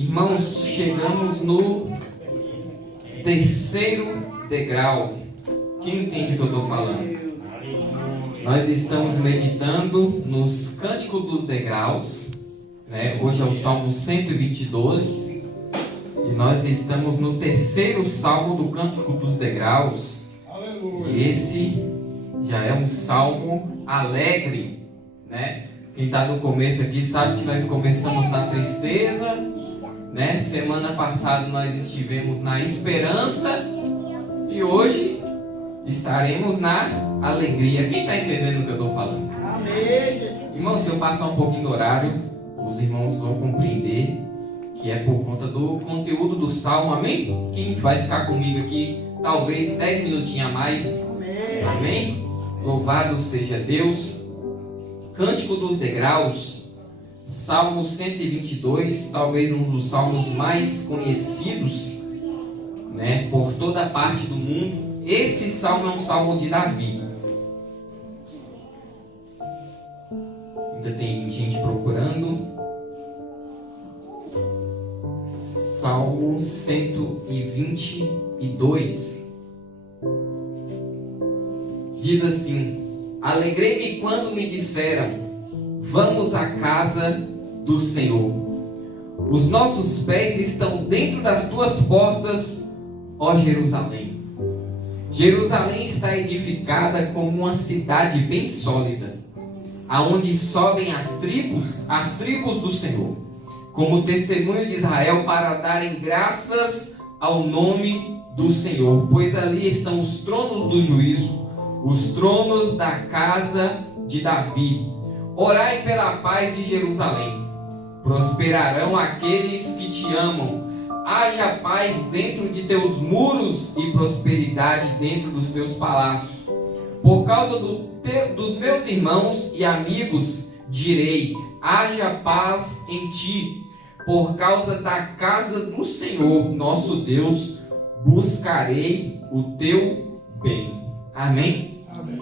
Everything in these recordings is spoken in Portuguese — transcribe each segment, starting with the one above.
Irmãos, chegamos no terceiro degrau. Quem entende o que eu estou falando? Nós estamos meditando nos Cânticos dos Degraus, né? Hoje é o Salmo 122 e nós estamos no terceiro salmo do Cântico dos Degraus. Aleluia. E esse já é um salmo alegre, né? Quem está no começo aqui sabe que nós começamos na tristeza, né? Semana passada nós estivemos na esperança e hoje estaremos na alegria. Quem está entendendo o que eu estou falando? Amém. Irmãos, se eu passar um pouquinho do horário, os irmãos vão compreender que é por conta do conteúdo do salmo, amém? Quem vai ficar comigo aqui, talvez 10 minutinhos a mais, amém? Amém? Louvado seja Deus. Cântico dos Degraus, Salmo 122, talvez um dos salmos mais conhecidos, né, por toda a parte do mundo. Esse salmo é um salmo de Davi. Ainda tem gente procurando. Salmo 122 diz assim: alegrei-me quando me disseram, vamos à casa do Senhor. Os nossos pés estão dentro das tuas portas, ó Jerusalém. Jerusalém está edificada como uma cidade bem sólida, aonde sobem as tribos do Senhor, como testemunho de Israel, para darem graças ao nome do Senhor, pois ali estão os tronos do juízo, os tronos da casa de Davi. Orai pela paz de Jerusalém. Prosperarão aqueles que te amam. Haja paz dentro de teus muros e prosperidade dentro dos teus palácios. Por causa dos meus irmãos e amigos, direi, haja paz em ti. Por causa da casa do Senhor, nosso Deus, buscarei o teu bem. Amém? Amém.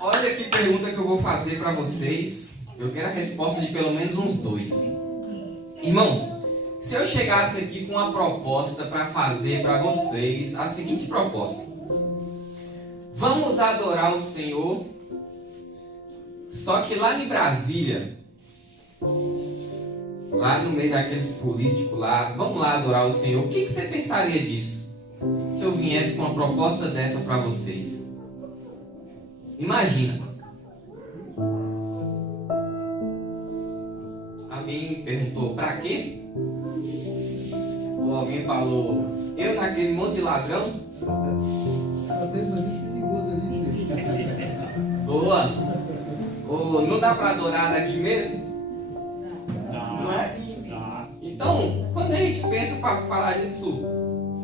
Olha que pergunta que eu vou fazer para vocês. Eu quero a resposta de pelo menos uns dois. Irmãos, se eu chegasse aqui com uma proposta para fazer para vocês, a seguinte proposta: vamos adorar o Senhor, só que lá em Brasília, lá no meio daqueles políticos lá, vamos lá adorar o Senhor. O que você pensaria disso? Se eu viesse com uma proposta dessa para vocês? Imagina. Alguém perguntou, pra quê? Ou alguém falou, eu naquele monte de ladrão? Boa. Ou não dá pra adorar daqui mesmo? Não é? Então, quando a gente pensa para falar disso,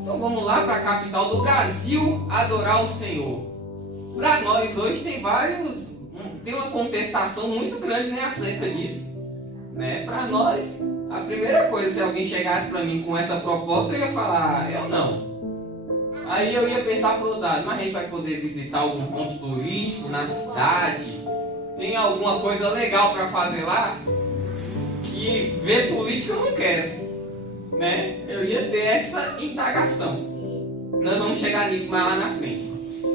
então vamos lá para a capital do Brasil adorar o Senhor. Para nós hoje tem uma contestação muito grande, né, acerca disso, né? Para nós, a primeira coisa, se alguém chegasse para mim com essa proposta, eu ia falar, eu não. Aí eu ia pensar para o outro lado, mas a gente vai poder visitar algum ponto turístico na cidade? Tem alguma coisa legal para fazer lá? Que ver política eu não quero, né? Eu ia ter essa indagação. Nós vamos chegar nisso mais lá na frente.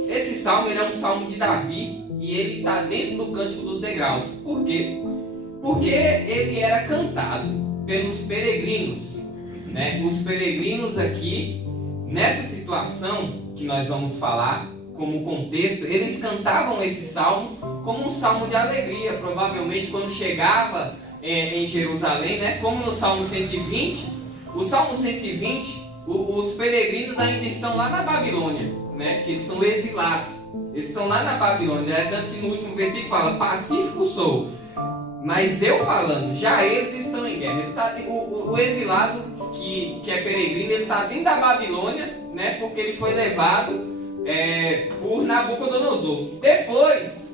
Esse salmo, ele é um salmo de Davi e ele está dentro do Cântico dos Degraus. Por quê? Porque ele era cantado pelos peregrinos, né? Os peregrinos aqui, nessa situação que nós vamos falar como contexto, eles cantavam esse salmo como um salmo de alegria. Provavelmente quando chegava em Jerusalém, né? Como no Salmo 120, o Salmo 120, os peregrinos ainda estão lá na Babilônia, né? Que eles são exilados, eles estão lá na Babilônia, tanto que no último versículo fala, pacífico sou, mas eu falando, já eles estão em guerra. Ele tá, o exilado que é peregrino, ele está dentro da Babilônia, né? Porque ele foi levado por Nabucodonosor. Depois,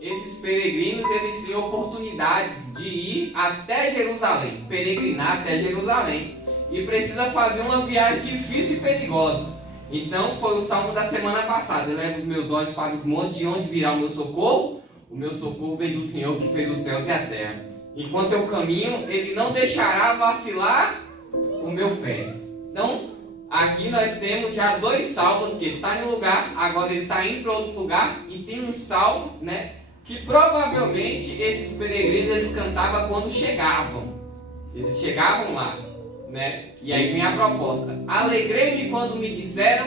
esses peregrinos, eles têm oportunidades de ir até Jerusalém, peregrinar até Jerusalém, e precisa fazer uma viagem difícil e perigosa. Então foi o salmo da semana passada, eu levo os meus olhos para os montes, de onde virá o meu socorro? O meu socorro vem do Senhor que fez os céus e a terra. Enquanto eu caminho, ele não deixará vacilar meu pé. Então, aqui nós temos já 2 salmos que ele está em um lugar, agora ele está indo para outro lugar, e tem um salmo, né, que provavelmente esses peregrinos eles cantavam quando chegavam. Eles chegavam lá, né? E aí vem a proposta: alegrei-me quando me disseram,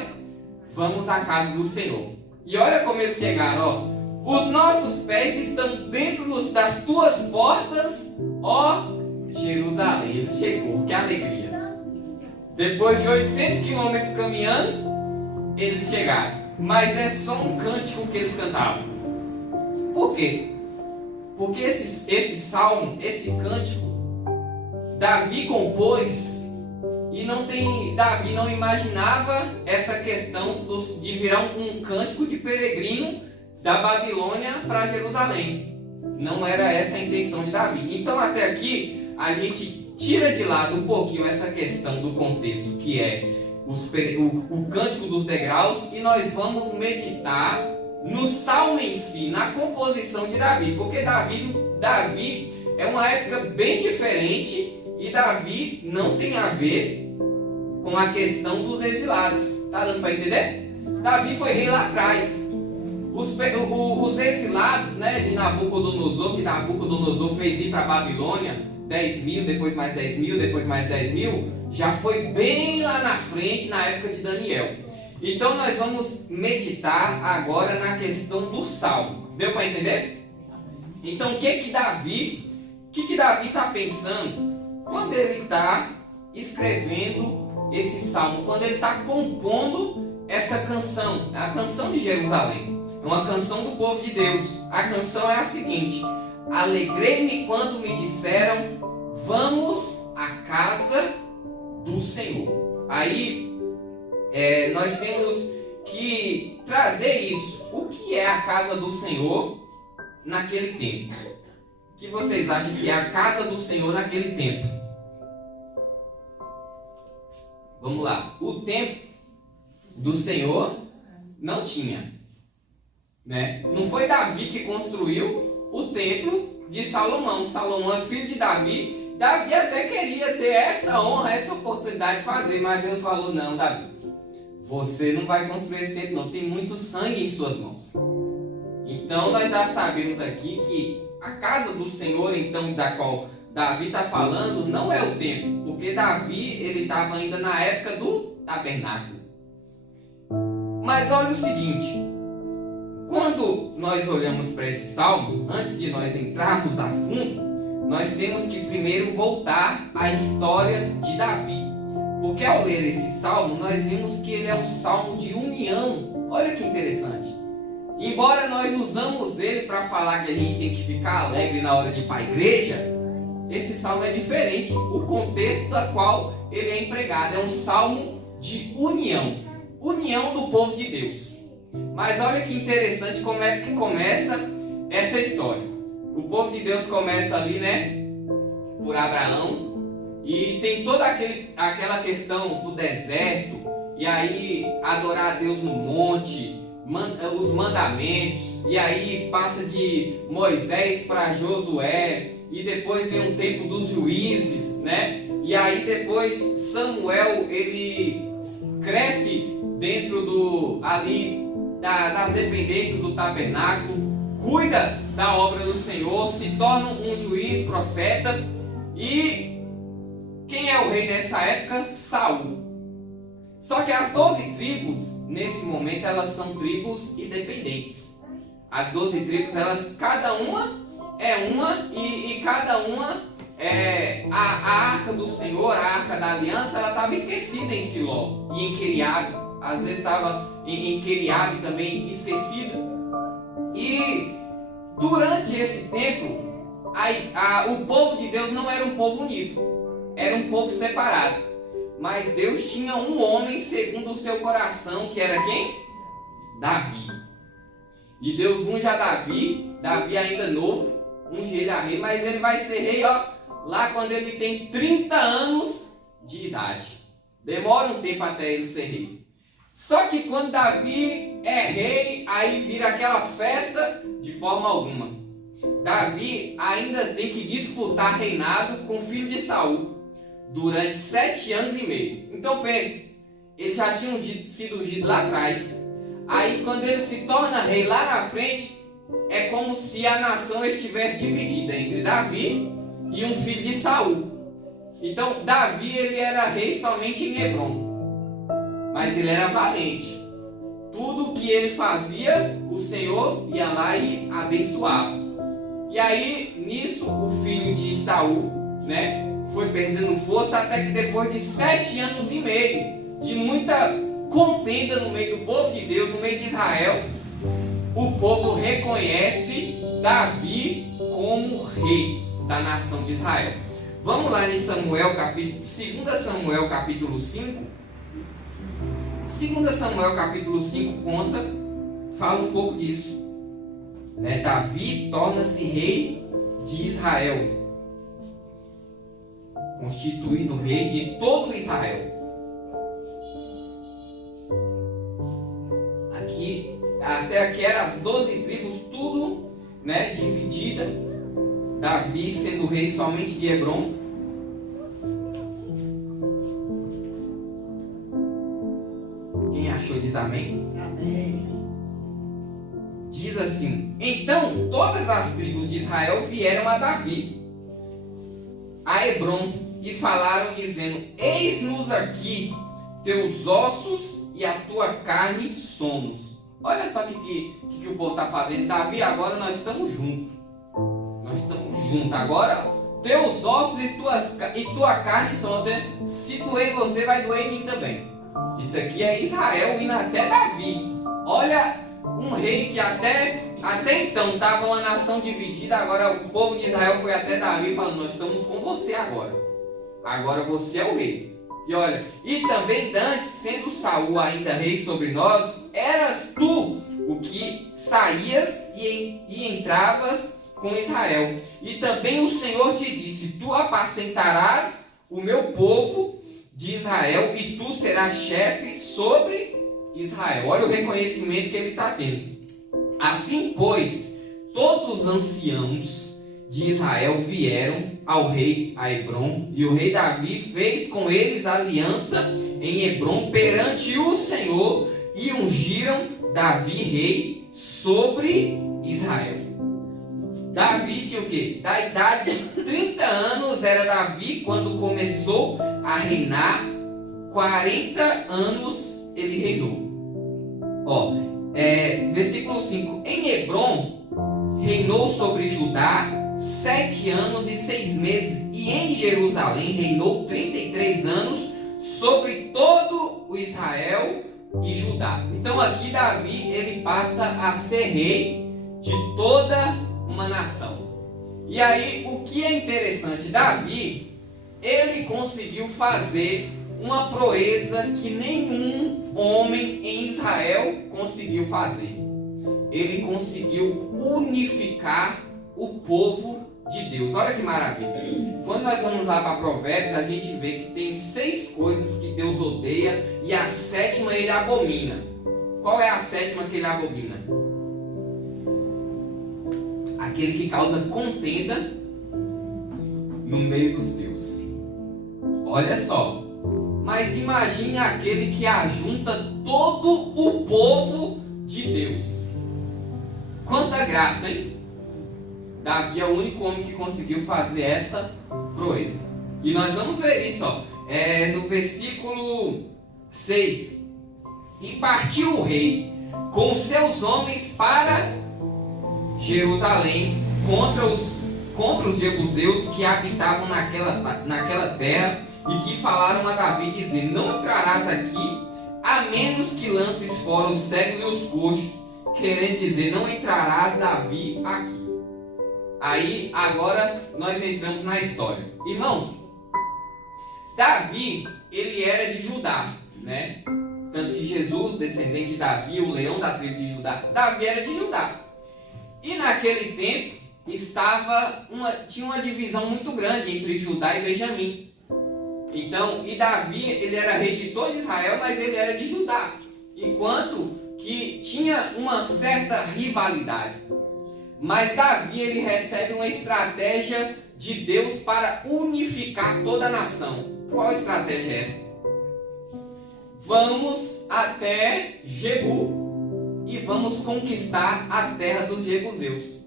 vamos à casa do Senhor. E olha como eles chegaram, ó. Os nossos pés estão dentro das tuas portas, ó Jerusalém. Eles chegou, que alegria. Depois de 800 quilômetros caminhando, eles chegaram. Mas é só um cântico que eles cantavam. Por quê? Porque esse salmo, esse cântico, Davi compôs, e Davi não imaginava essa questão de virar um cântico de peregrino da Babilônia para Jerusalém. Não era essa a intenção de Davi. Então até aqui a gente tira de lado um pouquinho essa questão do contexto, que é o cântico dos degraus, e nós vamos meditar no salmo em si, na composição de Davi, porque Davi é uma época bem diferente, e Davi não tem a ver com a questão dos exilados. Tá dando para entender? Davi foi rei lá atrás. Os exilados, né, de Nabucodonosor, que Nabucodonosor fez ir para a Babilônia, 10 mil, depois mais 10 mil, depois mais 10 mil, já foi bem lá na frente, na época de Daniel. Então nós vamos meditar agora na questão do salmo. Deu para entender? Então o que Davi está pensando quando ele está escrevendo esse salmo, quando ele está compondo essa canção, a canção de Jerusalém? É uma canção do povo de Deus. A canção é a seguinte: alegrei-me quando me disseram, vamos à casa do Senhor. Aí nós temos que trazer isso. O que é a casa do Senhor naquele tempo? O que vocês acham que é a casa do Senhor naquele tempo? Vamos lá. O templo do Senhor não tinha, né? Não foi Davi que construiu o templo de Salomão. Salomão é filho de Davi. Davi até queria ter essa honra, essa oportunidade de fazer, mas Deus falou: não, Davi, você não vai construir esse templo, não. Tem muito sangue em suas mãos. Então nós já sabemos aqui que a casa do Senhor, então, da qual Davi está falando, não é o templo, porque Davi ele estava ainda na época do tabernáculo. Mas olha o seguinte: quando nós olhamos para esse salmo, antes de nós entrarmos a fundo, nós temos que primeiro voltar à história de Davi. Porque ao ler esse salmo, nós vimos que ele é um salmo de união. Olha que interessante. Embora nós usamos ele para falar que a gente tem que ficar alegre na hora de ir para a igreja, esse salmo é diferente. O contexto da qual ele é empregado é um salmo de união. União do povo de Deus. Mas olha que interessante como é que começa essa história. O povo de Deus começa ali, né, por Abraão, e tem toda aquela questão do deserto, e aí adorar a Deus no monte, os mandamentos, e aí passa de Moisés para Josué, e depois vem um tempo dos juízes, né? E aí depois Samuel ele cresce dentro das dependências do tabernáculo, cuida da obra do Senhor, se torna um juiz, profeta. E quem é o rei nessa época? Saul. Só que as 12 tribos, nesse momento, elas são tribos independentes. As 12 tribos, cada uma é uma, e cada uma é a arca do Senhor, a arca da aliança, ela estava esquecida em Siló e em Queriabe. Às vezes estava em Queriabe também esquecida. E durante esse tempo, o povo de Deus não era um povo unido, era um povo separado. Mas Deus tinha um homem segundo o seu coração, que era quem? Davi. E Deus unge a Davi ainda novo, unge ele a rei, mas ele vai ser rei lá quando ele tem 30 anos de idade. Demora um tempo até ele ser rei. Só que quando Davi é rei, aí vira aquela festa de forma alguma. Davi ainda tem que disputar reinado com o filho de Saul. durante 7 anos e meio. Então pense, ele já tinha sido ungido lá atrás. Aí quando ele se torna rei lá na frente, é como se a nação estivesse dividida entre Davi e um filho de Saul. Então Davi ele era rei somente em Hebrom, mas ele era valente. Tudo o que ele fazia, o Senhor ia lá e abençoava. E aí nisso o filho de Saul, foi perdendo força, até que depois de 7 anos e meio de muita contenda no meio do povo de Deus, no meio de Israel, o povo reconhece Davi como rei da nação de Israel. Vamos lá em 2 Samuel capítulo 5. 2 Samuel capítulo 5 fala um pouco disso. Davi torna-se rei de Israel, constituído rei de todo Israel. Até aqui eram as 12 tribos, tudo dividida. Davi sendo rei somente de Hebrom. Quem achou diz amém? Amém. Diz assim: então todas as tribos de Israel vieram a Davi, a Hebrom, e falaram dizendo: eis-nos aqui teus ossos e a tua carne somos. Olha só o que o povo está fazendo. Davi, agora nós estamos juntos. Nós estamos juntos. Agora, teus ossos e tua carne são. Se doer em você, vai doer em mim também. Isso aqui é Israel indo até Davi. Olha, um rei que até então estava uma nação dividida. Agora o povo de Israel foi até Davi falando: nós estamos com você agora. Agora você é o rei. E olha, e também antes, sendo Saul ainda rei sobre nós, eras tu o que saías e entravas com Israel. E também o Senhor te disse: tu apacentarás o meu povo de Israel e tu serás chefe sobre Israel. Olha o reconhecimento que ele está tendo. Assim, pois, todos os anciãos de Israel vieram ao rei a Hebrom, e o rei Davi fez com eles aliança em Hebrom perante o Senhor, e ungiram Davi rei sobre Israel. Davi tinha o quê? Da idade de 30 anos era Davi quando começou a reinar. 40 anos ele reinou. Versículo 5. Em Hebrom reinou sobre Judá 7 anos e 6 meses, e em Jerusalém reinou 33 anos sobre todo o Israel e Judá. Então aqui Davi ele passa a ser rei de toda uma nação. E aí o que é interessante, Davi ele conseguiu fazer uma proeza que nenhum homem em Israel conseguiu fazer. Ele conseguiu unificar o povo de Deus. Olha que maravilha. Quando nós vamos lá para Provérbios, a gente vê que tem 6 coisas que Deus odeia e a 7ª ele abomina. Qual é a 7ª que ele abomina? Aquele que causa contenda no meio dos teus. Olha só. Mas imagine aquele que ajunta todo o povo de Deus. Quanta graça, hein? Davi é o único homem que conseguiu fazer essa proeza. E nós vamos ver isso, no versículo 6. E partiu o rei com os seus homens para Jerusalém contra os jebuseus que habitavam naquela terra, e que falaram a Davi dizendo: não entrarás aqui, a menos que lances fora os cegos e os coxos, querendo dizer, não entrarás, Davi, aqui. Aí agora nós entramos na história. Irmãos, Davi, ele era de Judá, Tanto que Jesus, descendente de Davi, o leão da tribo de Judá, Davi era de Judá. E naquele tempo tinha uma divisão muito grande entre Judá e Benjamim. Então, e Davi, ele era rei de todo Israel, mas ele era de Judá. Enquanto que tinha uma certa rivalidade. Mas Davi, ele recebe uma estratégia de Deus para unificar toda a nação. Qual estratégia é essa? Vamos até Jebu e vamos conquistar a terra dos jebuseus.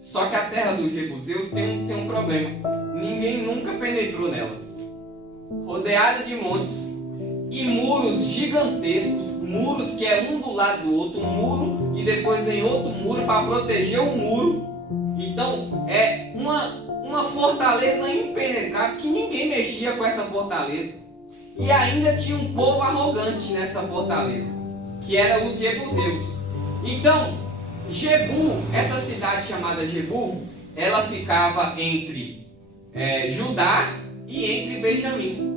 Só que a terra dos jebuseus tem um problema. Ninguém nunca penetrou nela. Rodeada de montes e muros gigantescos, muros que é um do lado do outro, um muro e depois vem outro muro para proteger o muro. Então é uma fortaleza impenetrável que ninguém mexia com essa fortaleza. E ainda tinha um povo arrogante nessa fortaleza, que era os jebuseus. Então, Jebu, essa cidade chamada Jebu, ela ficava entre Judá e entre Benjamim.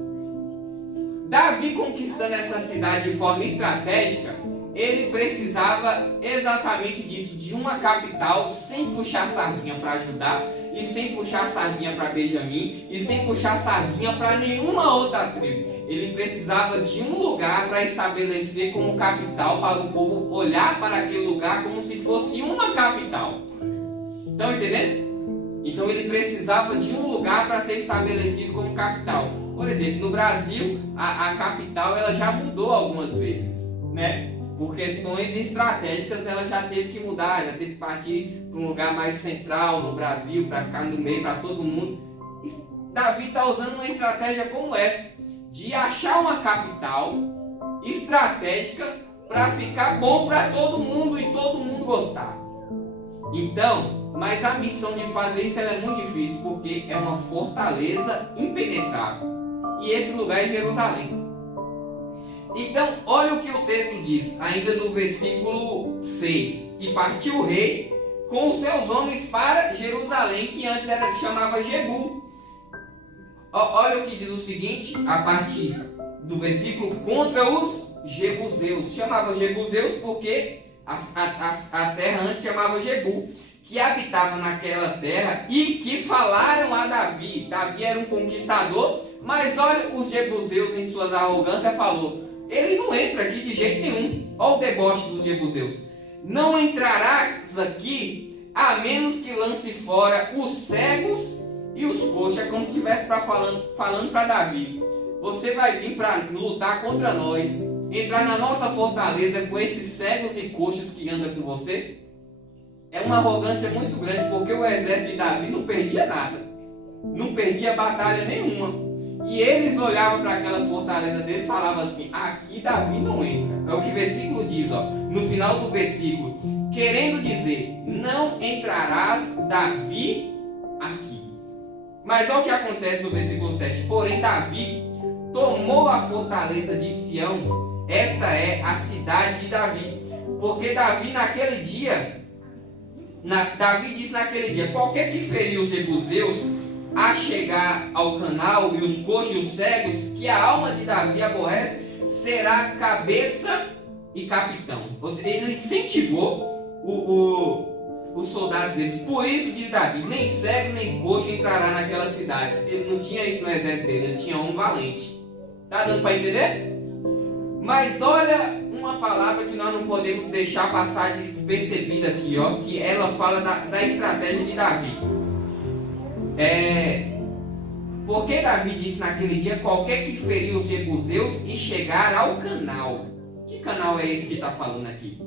Davi, conquistando essa cidade de forma estratégica, ele precisava exatamente disso, de uma capital, sem puxar sardinha para Judá, e sem puxar sardinha para Benjamim, e sem puxar sardinha para nenhuma outra tribo. Ele precisava de um lugar para estabelecer como capital, para o povo olhar para aquele lugar como se fosse uma capital. Estão entendendo? Então ele precisava de um lugar para ser estabelecido como capital. Por exemplo, no Brasil, a capital ela já mudou algumas vezes, né? Por questões estratégicas ela já teve que mudar, já teve que partir para um lugar mais central no Brasil, para ficar no meio para todo mundo. E Davi está usando uma estratégia como essa, de achar uma capital estratégica para ficar bom para todo mundo e todo mundo gostar. Então, mas a missão de fazer isso ela é muito difícil, porque é uma fortaleza impenetrável. E esse lugar é Jerusalém. Então, olha o que o texto diz, ainda no versículo 6. E partiu o rei com os seus homens para Jerusalém, que antes chamava Jebu. Olha o que diz o seguinte, a partir do versículo, contra os jebuseus. Chamava jebuseus porque a terra antes chamava Jebu, que habitava naquela terra e que falaram a Davi. Davi era um conquistador, mas olha, os jebuseus em suas arrogâncias falou, ele não entra aqui de jeito nenhum. Olha o deboche dos jebuseus. Não entrarás aqui a menos que lance fora os cegos e os coxos. É como se estivesse falando para Davi. Você vai vir para lutar contra nós, entrar na nossa fortaleza com esses cegos e coxos que andam com você? É uma arrogância muito grande, porque o exército de Davi não perdia nada. Não perdia batalha nenhuma. E eles olhavam para aquelas fortalezas deles e falavam assim, aqui Davi não entra. É o que o versículo diz, ó, no final do versículo. Querendo dizer, não entrarás Davi aqui. Mas olha o que acontece no versículo 7. Porém Davi tomou a fortaleza de Sião. Esta é a cidade de Davi. Porque Davi naquele dia, Davi diz naquele dia, qualquer que ferir os jebuseus a chegar ao canal e os coxos e os cegos, que a alma de Davi aborrece, será cabeça e capitão. Ou seja, ele incentivou os soldados deles. Por isso diz Davi, nem cego nem coxo entrará naquela cidade. Ele não tinha isso no exército dele, ele tinha um valente. Tá dando para entender? Mas olha uma palavra que nós não podemos deixar passar despercebida aqui, ó, que ela fala da estratégia de Davi. Porque Davi disse naquele dia, qualquer que ferir os jebuseus e chegar ao canal. Que canal é esse que está falando aqui?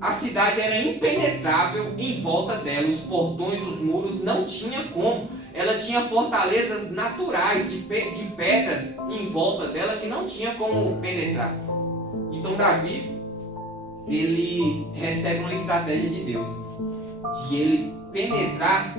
A cidade era impenetrável em volta dela, os portões, os muros, não tinha como. Ela tinha fortalezas naturais de pedras em volta dela que não tinha como penetrar. Então Davi, ele recebe uma estratégia de Deus, de ele penetrar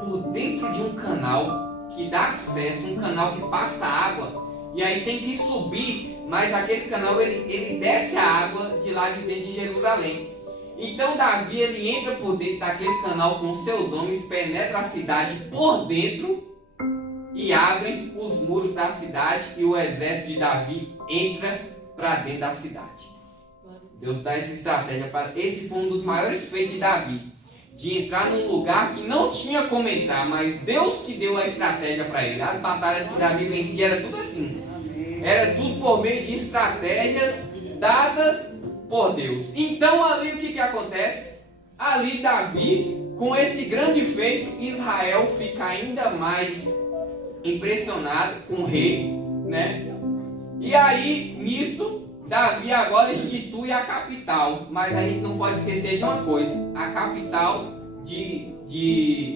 por dentro de um canal que dá acesso, um canal que passa água, e aí tem que subir, mas aquele canal ele desce a água de lá de dentro de Jerusalém. Então Davi ele entra por dentro daquele canal com seus homens, penetra a cidade por dentro e abre os muros da cidade, e o exército de Davi entra para dentro da cidade. Deus dá essa estratégia para. Esse foi um dos maiores feitos de Davi, de entrar num lugar que não tinha como entrar, mas Deus que deu a estratégia para ele. As batalhas que Davi vencia era tudo assim. Era tudo por meio de estratégias dadas por Deus. Então ali o que acontece? Ali Davi, com esse grande feito, Israel fica ainda mais impressionado com o rei, né? E aí, nisso, Davi agora institui a capital. Mas a gente não pode esquecer de uma coisa: a capital de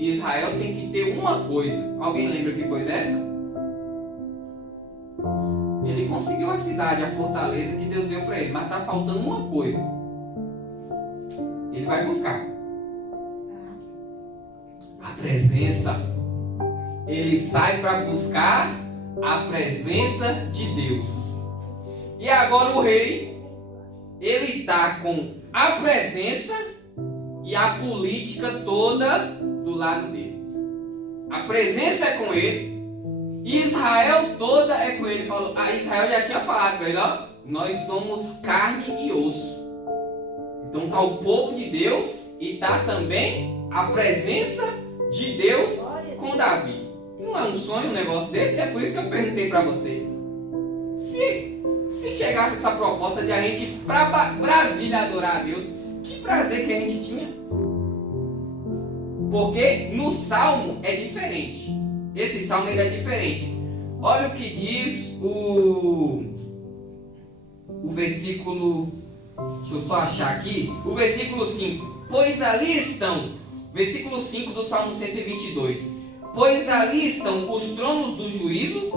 Israel tem que ter uma coisa. Alguém lembra que coisa é essa? Ele conseguiu a cidade, a fortaleza que Deus deu para ele, mas está faltando uma coisa. Ele vai buscar a presença. Ele sai para buscar a presença de Deus. E agora o rei, ele está com a presença e a política toda do lado dele. A presença é com ele. Israel toda é com ele. Israel já tinha falado para ele, ó, nós somos carne e osso. Então está o povo de Deus e está também a presença de Deus com Davi. Não é um sonho um negócio desse? É por isso que eu perguntei para vocês. Se chegasse essa proposta de a gente ir para Brasília adorar a Deus, que prazer que a gente tinha. Porque no Salmo é diferente. Esse salmo ele é diferente. Olha o que diz o versículo. Deixa eu só achar aqui. O versículo 5. Pois ali estão. Versículo 5 do Salmo 122. Pois ali estão os tronos do juízo,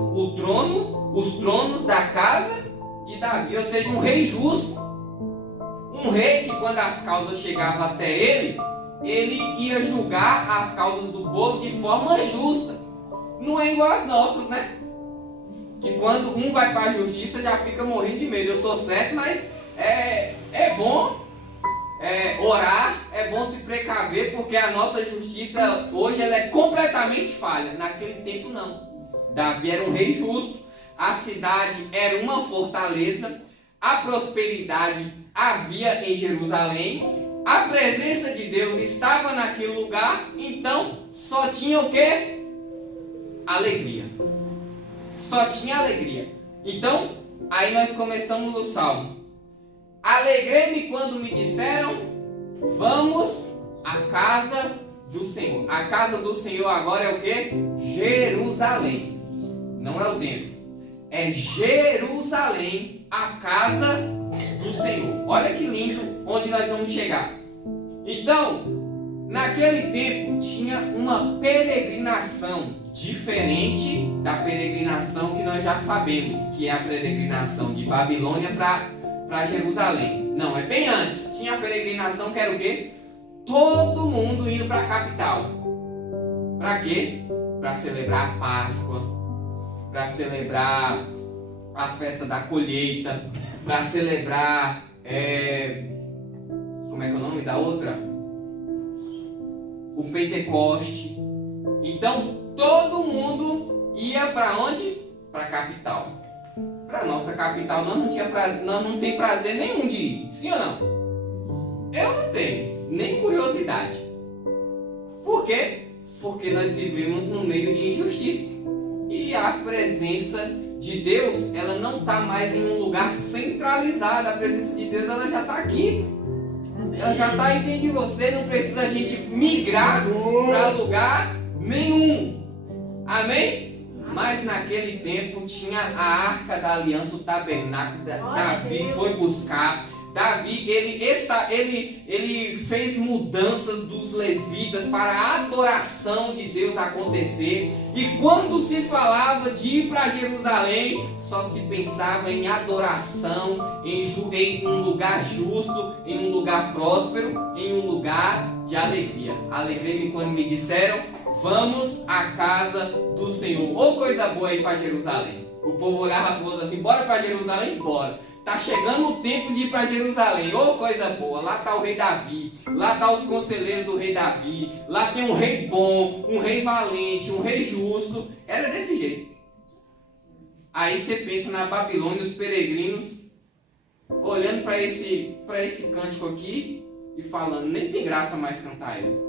os tronos da casa de Davi. Ou seja, um rei justo. Um rei que quando as causas chegavam até ele ia julgar as causas do povo de forma justa. Não é igual às nossas, né? Que quando um vai para a justiça já fica morrendo de medo. Eu estou certo, mas é bom orar, é bom se precaver, porque a nossa justiça hoje ela é completamente falha. Naquele tempo não. Davi era um rei justo, a cidade era uma fortaleza, a prosperidade havia em Jerusalém, a presença de Deus estava naquele lugar, então só tinha o quê? Alegria. Só tinha alegria. Então, aí nós começamos o salmo. Alegrei-me quando me disseram, vamos à casa do Senhor. A casa do Senhor agora é o quê? Jerusalém. Não é o templo. É Jerusalém, a casa do Senhor. Olha que lindo onde nós vamos chegar. Então, naquele tempo tinha uma peregrinação diferente da peregrinação que nós já sabemos, que é a peregrinação de Babilônia para Jerusalém. Não, é bem antes. Tinha a peregrinação que era o quê? Todo mundo indo para a capital. Para quê? Para celebrar a Páscoa, para celebrar a festa da colheita, para celebrar como é que é o nome da outra? O Pentecoste. Então todo mundo ia para onde? Para a capital. Para a nossa capital nós não tem prazer nenhum de ir. Sim ou não? Eu não tenho nem curiosidade. Por quê? Porque nós vivemos no meio de injustiça. E a presença de Deus, ela não está mais em um lugar centralizado. A presença de Deus, ela já está aqui. Ela já está aí dentro de você. Não precisa a gente migrar para lugar nenhum. Amém? Mas naquele tempo tinha a Arca da Aliança, o tabernáculo. Davi foi buscar. Davi, ele fez mudanças dos levitas para a adoração de Deus acontecer. E quando se falava de ir para Jerusalém, só se pensava em adoração, em um lugar justo, em um lugar próspero, em um lugar de alegria. Alegrei-me quando me disseram, vamos à casa do Senhor. Ô coisa boa aí para Jerusalém. O povo olhava para o outro assim, bora para Jerusalém? Bora. Está chegando o tempo de ir para Jerusalém. Ô coisa boa, lá está o rei Davi, lá está os conselheiros do rei Davi, lá tem um rei bom, um rei valente, um rei justo. Era desse jeito. Aí você pensa na Babilônia, os peregrinos olhando para esse cântico aqui e falando, nem tem graça mais cantar ele.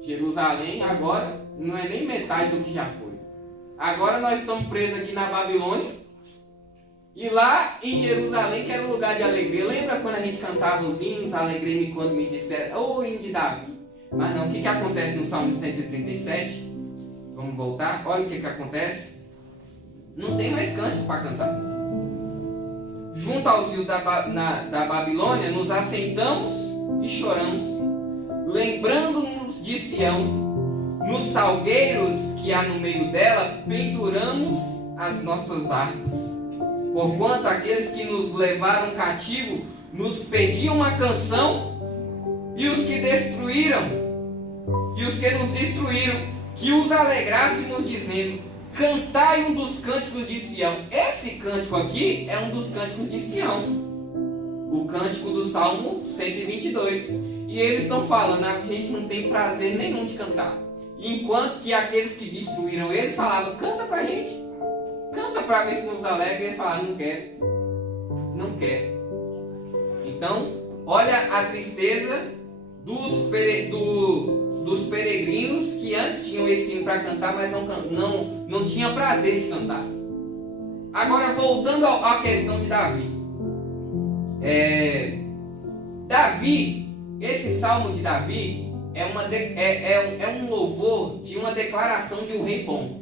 Jerusalém agora não é nem metade do que já foi. Agora nós estamos presos aqui na Babilônia. E lá em Jerusalém, que era um lugar de alegria. Lembra quando a gente cantava os hinos? Alegrei-me quando me disseram, ô hino de Davi. Mas não, o que acontece no Salmo 137? Vamos voltar, olha o que acontece. Não tem mais cântico para cantar. Junto aos rios da Babilônia, nos assentamos e choramos, lembrando-nos de Sião. Nos salgueiros que há no meio dela, penduramos as nossas harpas. Porquanto aqueles que nos levaram cativo nos pediam uma canção, e os que nos destruíram, que os alegrássemos, dizendo: cantai um dos cânticos de Sião. Esse cântico aqui é um dos cânticos de Sião, o cântico do Salmo 122. E eles estão falando: a gente não tem prazer nenhum de cantar. Enquanto que aqueles que destruíram eles falavam: canta pra gente, canta pra ver se nos alegra. E eles falaram: não quero, não quero. Então, olha a tristeza dos peregrinos que antes tinham esse hino para cantar, mas não tinha prazer de cantar. Agora, voltando à questão de Davi. Davi, esse salmo de Davi é um louvor de uma declaração de um rei bom,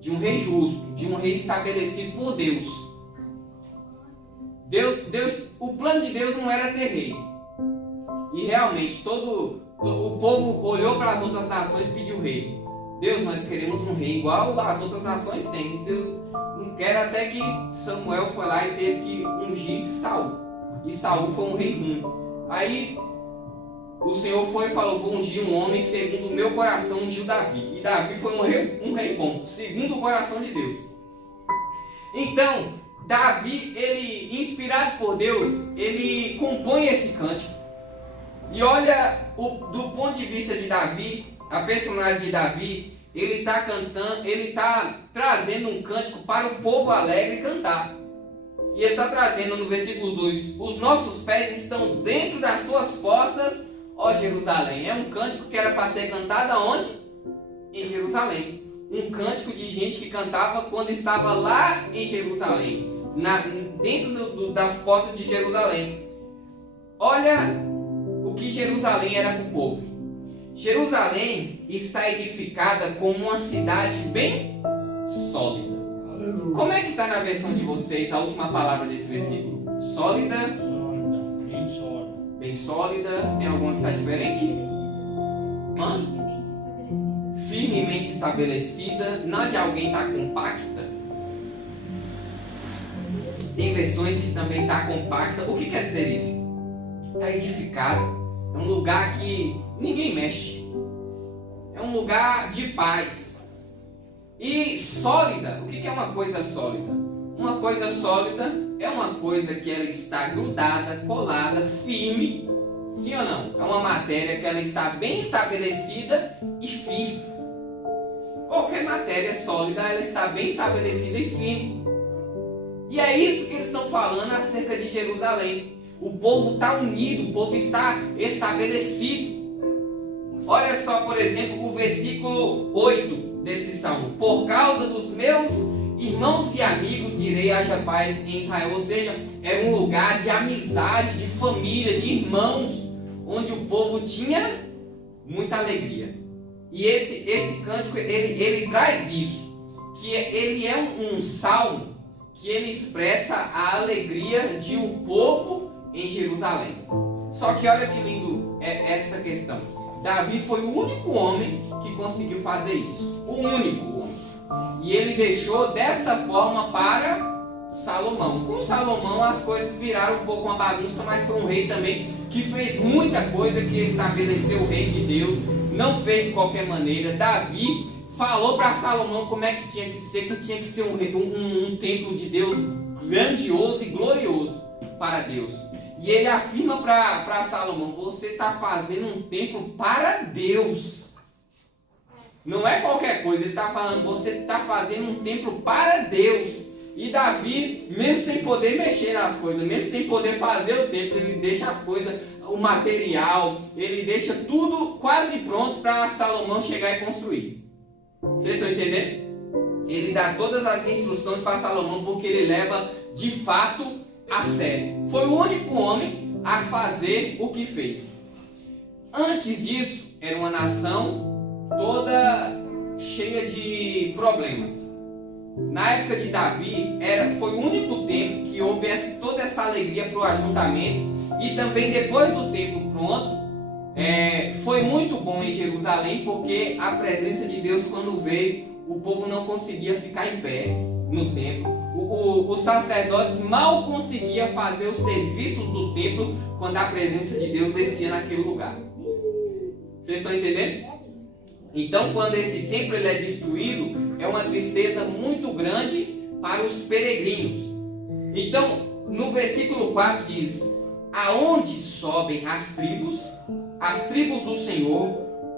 de um rei justo, de um rei estabelecido por Deus. O plano de Deus não era ter rei. E realmente todo o povo olhou para as outras nações e pediu rei. Deus, nós queremos um rei igual as outras nações têm. Deus não quer, até que Samuel foi lá e teve que ungir Saul. E Saul foi um rei ruim. Aí o Senhor foi e falou: vou ungir um homem segundo o meu coração, ungiu Davi. E Davi foi um rei bom, segundo o coração de Deus. Então, Davi, ele, inspirado por Deus, ele compõe esse cântico. E olha, do ponto de vista de Davi, a personagem de Davi, ele está cantando, ele está trazendo um cântico para o povo alegre cantar. E ele está trazendo no versículo 2: os nossos pés estão dentro das tuas portas, ó Jerusalém. É um cântico que era para ser cantado aonde? Em Jerusalém. Um cântico de gente que cantava quando estava lá em Jerusalém, dentro das portas de Jerusalém. Olha o que Jerusalém era para o povo. Jerusalém está edificada como uma cidade bem sólida. Aleluia. Como é que está na versão de vocês a última palavra desse versículo? Sólida? Bem sólida. Bem sólida. Tem alguma que está diferente? Firmemente estabelecida. Não de alguém está compacta. Tem versões que também está compacta. O que quer dizer isso? Está edificado. É um lugar que ninguém mexe. É um lugar de paz. E sólida. O que é uma coisa sólida? Uma coisa sólida é uma coisa que ela está grudada, colada, firme. Sim ou não? É uma matéria que ela está bem estabelecida e firme. Qualquer matéria sólida, ela está bem estabelecida e firme. E é isso que eles estão falando acerca de Jerusalém. O povo está unido, o povo está estabelecido. Olha só, por exemplo, o versículo 8 desse salmo: por causa dos meus irmãos e amigos direi haja paz em Israel. Ou seja, era um lugar de amizade, de família, de irmãos, onde o povo tinha muita alegria. E esse cântico, ele traz isso, que ele é um salmo que ele expressa a alegria de um povo em Jerusalém. Só que olha que lindo é essa questão. Davi foi o único homem que conseguiu fazer isso. O único homem. E ele deixou dessa forma para Salomão. Com Salomão as coisas viraram um pouco uma bagunça, mas foi um rei também que fez muita coisa, que estabeleceu o reino de Deus. Não fez de qualquer maneira. Davi falou para Salomão como é que tinha que ser um templo de Deus grandioso e glorioso para Deus. E ele afirma para Salomão: você está fazendo um templo para Deus. Não é qualquer coisa. Ele está falando: você está fazendo um templo para Deus. E Davi, mesmo sem poder mexer nas coisas, mesmo sem poder fazer o templo, ele deixa as coisas, o material, ele deixa tudo quase pronto para Salomão chegar e construir. Vocês estão entendendo? Ele dá todas as instruções para Salomão, porque ele leva de fato a sério. Foi o único homem a fazer o que fez. Antes disso, era uma nação toda cheia de problemas. Na época de Davi, foi o único tempo que houve toda essa alegria para o ajuntamento. E também depois do templo pronto, foi muito bom em Jerusalém, porque a presença de Deus, quando veio, o povo não conseguia ficar em pé no templo. Os sacerdotes mal conseguiam fazer os serviços do templo quando a presença de Deus descia naquele lugar. Vocês estão entendendo? Então, quando esse templo ele é destruído, é uma tristeza muito grande para os peregrinos. Então, no versículo 4 diz: aonde sobem as tribos do Senhor,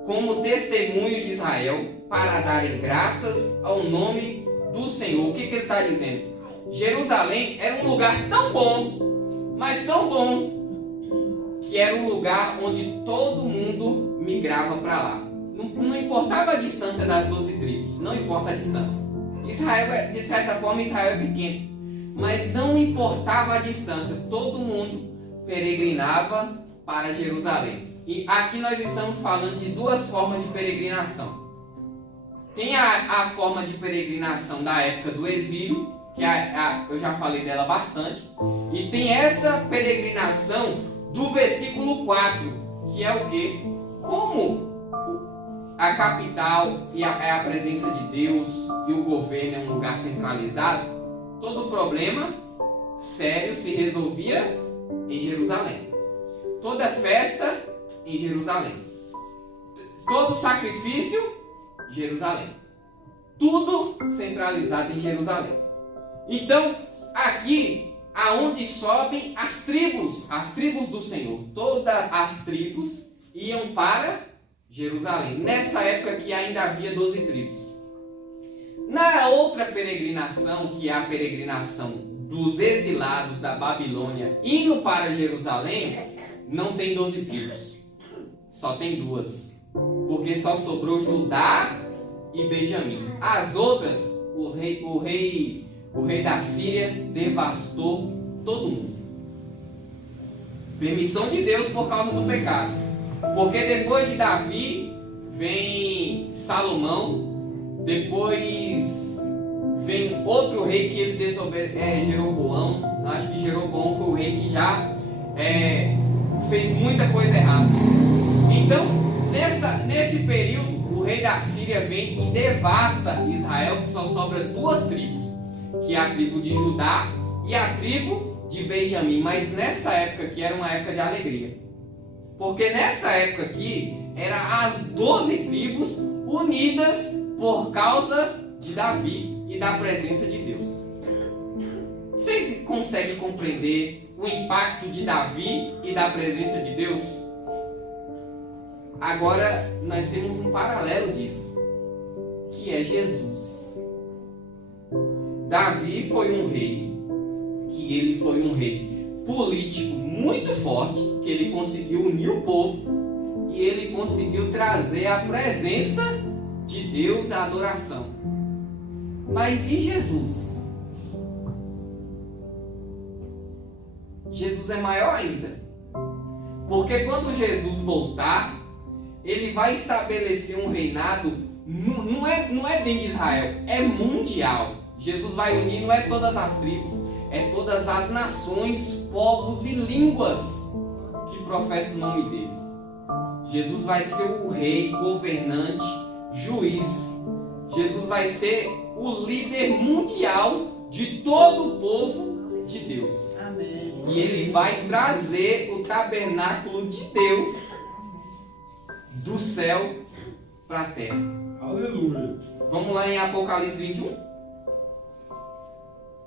como testemunho de Israel, para darem graças ao nome do Senhor. O que ele está dizendo? Jerusalém era um lugar tão bom, mas tão bom, que era um lugar onde todo mundo migrava para lá. Não importava a distância das 12 tribos, não importa a distância. Israel, de certa forma, Israel é pequeno, mas não importava a distância, todo mundo peregrinava para Jerusalém. E aqui nós estamos falando de duas formas de peregrinação. Tem a forma de peregrinação da época do exílio, que eu já falei dela bastante, e tem essa peregrinação do versículo 4, que é o quê? Como a capital é a presença de Deus e o governo é um lugar centralizado, todo problema sério se resolvia em Jerusalém. Toda festa em Jerusalém. Todo sacrifício, Jerusalém. Tudo centralizado em Jerusalém. Então, aqui, aonde sobem as tribos do Senhor. Todas as tribos iam para Jerusalém. Nessa época que ainda havia 12 tribos. Na outra peregrinação, que é a peregrinação dos exilados da Babilônia indo para Jerusalém, não tem 12 tribos. Só tem 2. Porque só sobrou Judá e Benjamim. As outras, o rei da Síria devastou todo mundo. Permissão de Deus por causa do pecado. Porque depois de Davi vem Salomão, depois vem outro rei que ele desobedece, Jeroboão. Acho que Jeroboão foi o rei que já fez muita coisa errada. Então, nesse período, o rei da Síria vem e devasta Israel, que só sobra 2 tribos, que é a tribo de Judá e a tribo de Benjamim. Mas nessa época aqui era uma época de alegria. Porque nessa época aqui, eram as 12 tribos unidas por causa de Davi e da presença de Deus. Vocês conseguem compreender o impacto de Davi e da presença de Deus? Agora, nós temos um paralelo disso, que é Jesus. Davi foi um rei, que ele foi um rei político muito forte, que ele conseguiu unir o povo e ele conseguiu trazer a presença de Deus à adoração. Mas e Jesus? Jesus é maior ainda. Porque quando Jesus voltar, ele vai estabelecer um reinado, não é dentro de Israel, é mundial. Jesus vai unir, não é todas as tribos, é todas as nações, povos e línguas que professam o nome dele. Jesus vai ser o rei, governante, juiz. Jesus vai ser o líder mundial de todo o povo de Deus. Amém. E ele vai trazer o tabernáculo de Deus do céu para a terra. Aleluia. Vamos lá em Apocalipse 21.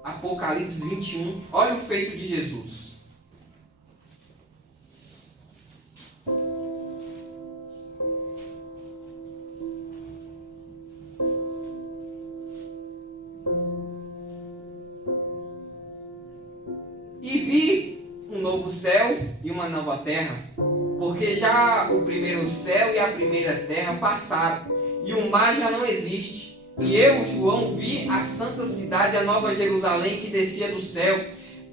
Apocalipse 21. Olha o feito de Jesus. E vi um novo céu e uma nova terra, porque já o primeiro céu e a primeira terra passaram, e o mar já não existe. E eu, João, vi a santa cidade, a nova Jerusalém, que descia do céu,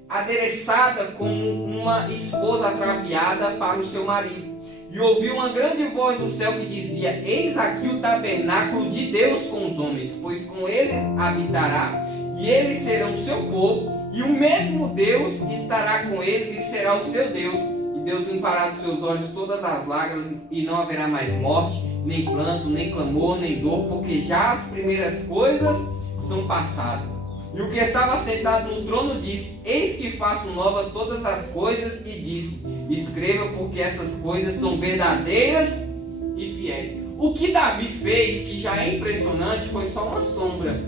adereçada como uma esposa ataviada para o seu marido. E ouvi uma grande voz do céu que dizia: Eis aqui o tabernáculo de Deus com os homens, pois com ele habitará, e eles serão o seu povo, e o mesmo Deus estará com eles e será o seu Deus. E Deus limpará dos seus olhos todas as lágrimas, e não haverá mais morte, nem pranto, nem clamor, nem dor, porque já as primeiras coisas são passadas. E o que estava sentado no trono disse: Eis que faço nova todas as coisas, e disse: Escreva, porque essas coisas são verdadeiras e fiéis. O que Davi fez, que já é impressionante, foi só uma sombra.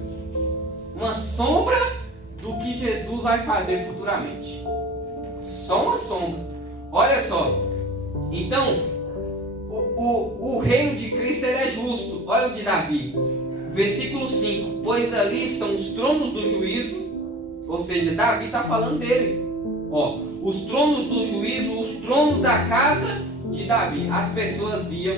Uma sombra do que Jesus vai fazer futuramente. Só uma sombra. Olha só. Então, o reino de Cristo ele é justo. Olha o de Davi. Versículo 5. Pois ali estão os tronos do juízo. Ou seja, Davi está falando dele. Ó, os tronos do juízo, os tronos da casa de Davi. As pessoas iam,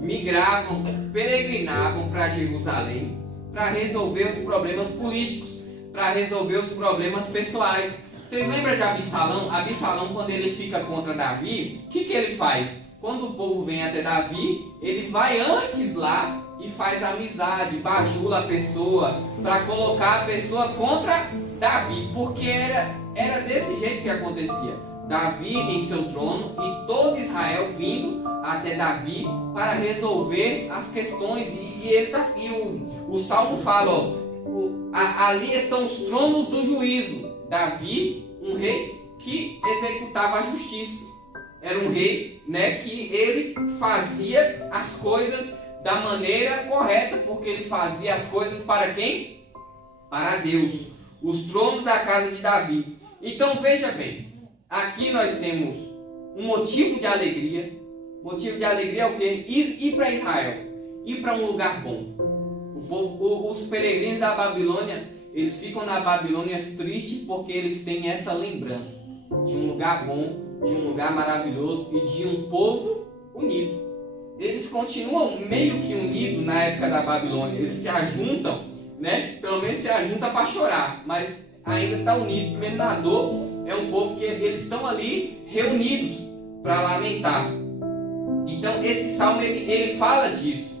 migravam, peregrinavam para Jerusalém para resolver os problemas políticos, para resolver os problemas pessoais. Vocês lembram de Absalão? Absalão, quando ele fica contra Davi, o que ele faz? Quando o povo vem até Davi, ele vai antes lá e faz amizade, bajula a pessoa, para colocar a pessoa contra Davi, porque era desse jeito que acontecia. Davi em seu trono e todo Israel vindo até Davi para resolver as questões. O Salmo fala, ó, ali estão os tronos do juízo. Davi, um rei que executava a justiça. Era um rei, né, que ele fazia as coisas da maneira correta, porque ele fazia as coisas para quem? Para Deus. Os tronos da casa de Davi. Então veja bem, aqui nós temos um motivo de alegria. Motivo de alegria é o quê? Ir para Israel, ir para um lugar bom. Os peregrinos da Babilônia, eles ficam na Babilônia tristes porque eles têm essa lembrança de um lugar bom, de um lugar maravilhoso e de um povo unido. Eles continuam meio que unidos na época da Babilônia. Eles se ajuntam, né? Pelo menos se ajuntam para chorar, mas ainda está unido. Mesmo na dor, é um povo que eles estão ali reunidos para lamentar. Então esse salmo ele fala disso.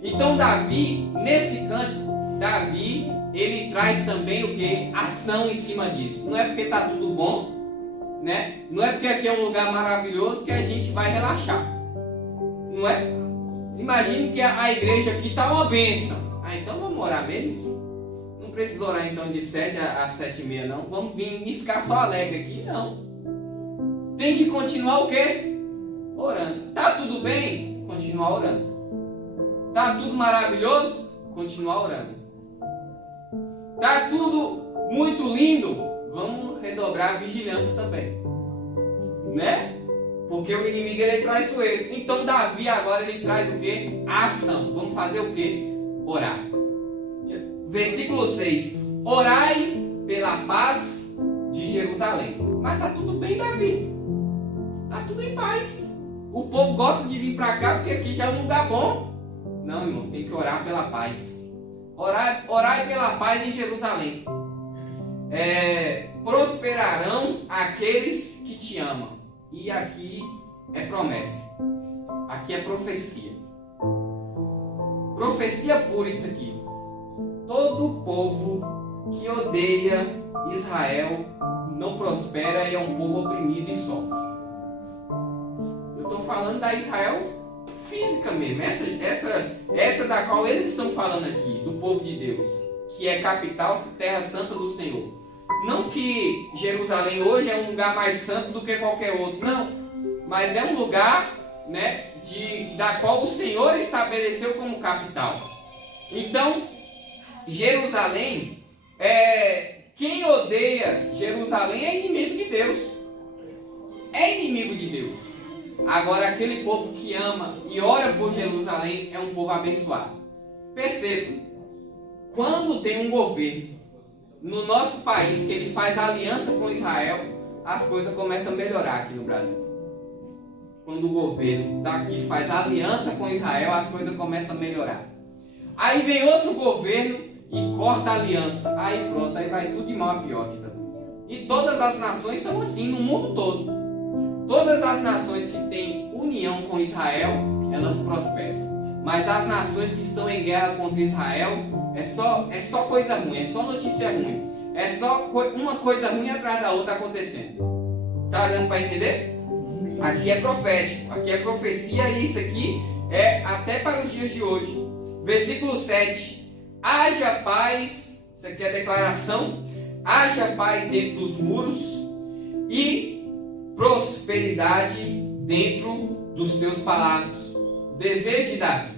Então Davi, nesse cântico, Davi ele traz também o que? Ação em cima disso. Não é porque está tudo bom, né? Não é porque aqui é um lugar maravilhoso que a gente vai relaxar. Não é? Imagine que a igreja aqui está uma bênção. Então vamos orar menos? Não precisa orar então de 7 a 7h30 não. Vamos vir e ficar só alegre aqui? Não. Tem que continuar o quê? Orando. Tá tudo bem? Continuar orando. Tá tudo maravilhoso? Continuar orando. Tá tudo muito lindo? Vamos redobrar a vigilância também. Né? Porque o inimigo ele é traiçoeiro. Então Davi agora ele traz o quê? A ação. Vamos fazer o quê? Orar. Versículo 6. Orai pela paz de Jerusalém. Mas tá tudo bem, Davi. Tá tudo em paz. O povo gosta de vir para cá porque aqui já é um lugar bom. Não, irmãos, tem que orar pela paz. Orai pela paz em Jerusalém. Prosperarão aqueles que te amam. E aqui é promessa. Aqui é profecia. Profecia pura isso aqui. Todo povo que odeia Israel não prospera e é um povo oprimido e sofre. Eu estou falando da Israel física mesmo. Essa da qual eles estão falando aqui, do povo de Deus, que é capital, terra santa do Senhor. Não que Jerusalém hoje é um lugar mais santo do que qualquer outro, não. Mas é um lugar, né, da qual o Senhor estabeleceu como capital. Então, Jerusalém, quem odeia Jerusalém é inimigo de Deus. É inimigo de Deus. Agora, aquele povo que ama e ora por Jerusalém é um povo abençoado. Perceba, quando tem um governo no nosso país que ele faz aliança com Israel, as coisas começam a melhorar aqui no Brasil. Quando o governo daqui faz aliança com Israel, as coisas começam a melhorar. Aí vem outro governo e corta a aliança. Aí pronto, aí vai tudo de mal a pior aqui também. E todas as nações são assim, no mundo todo. Todas as nações que têm união com Israel, elas prosperam. Mas as nações que estão em guerra contra Israel, é só coisa ruim, é só notícia ruim. É só uma coisa ruim atrás da outra acontecendo. Tá dando para entender? Aqui é profético, aqui é profecia e isso aqui é até para os dias de hoje. Versículo 7. Haja paz, isso aqui é a declaração. Haja paz dentro dos muros e prosperidade dentro dos teus palácios. Desejo de Davi.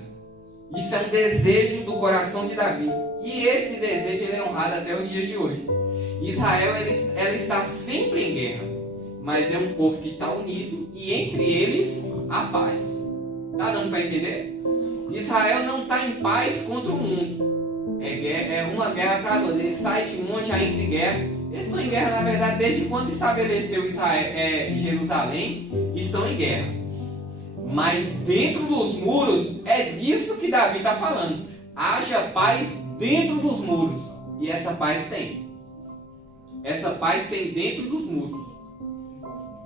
Isso é um desejo do coração de Davi. E esse desejo ele é honrado até os dias de hoje. Israel ela está sempre em guerra, mas é um povo que está unido e entre eles a paz. Está dando para entender? Israel não está em paz contra o mundo. É uma guerra atrás da outra. Ele sai de um, já entra em guerra. Eles estão em guerra, na verdade, desde quando estabeleceu Jerusalém, estão em guerra. Mas dentro dos muros, é disso que Davi está falando. Haja paz dentro dos muros. E essa paz tem. Essa paz tem dentro dos muros.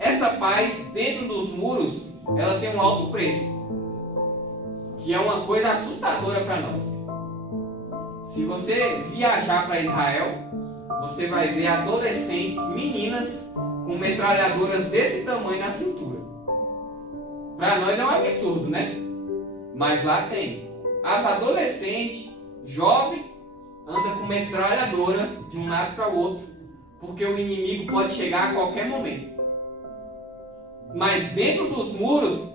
Essa paz dentro dos muros, ela tem um alto preço. Que é uma coisa assustadora para nós. Se você viajar para Israel, você vai ver adolescentes, meninas, com metralhadoras desse tamanho na cintura. Para nós é um absurdo, né? Mas lá tem. As adolescentes, jovem, anda com metralhadora de um lado para o outro, porque o inimigo pode chegar a qualquer momento. Mas dentro dos muros,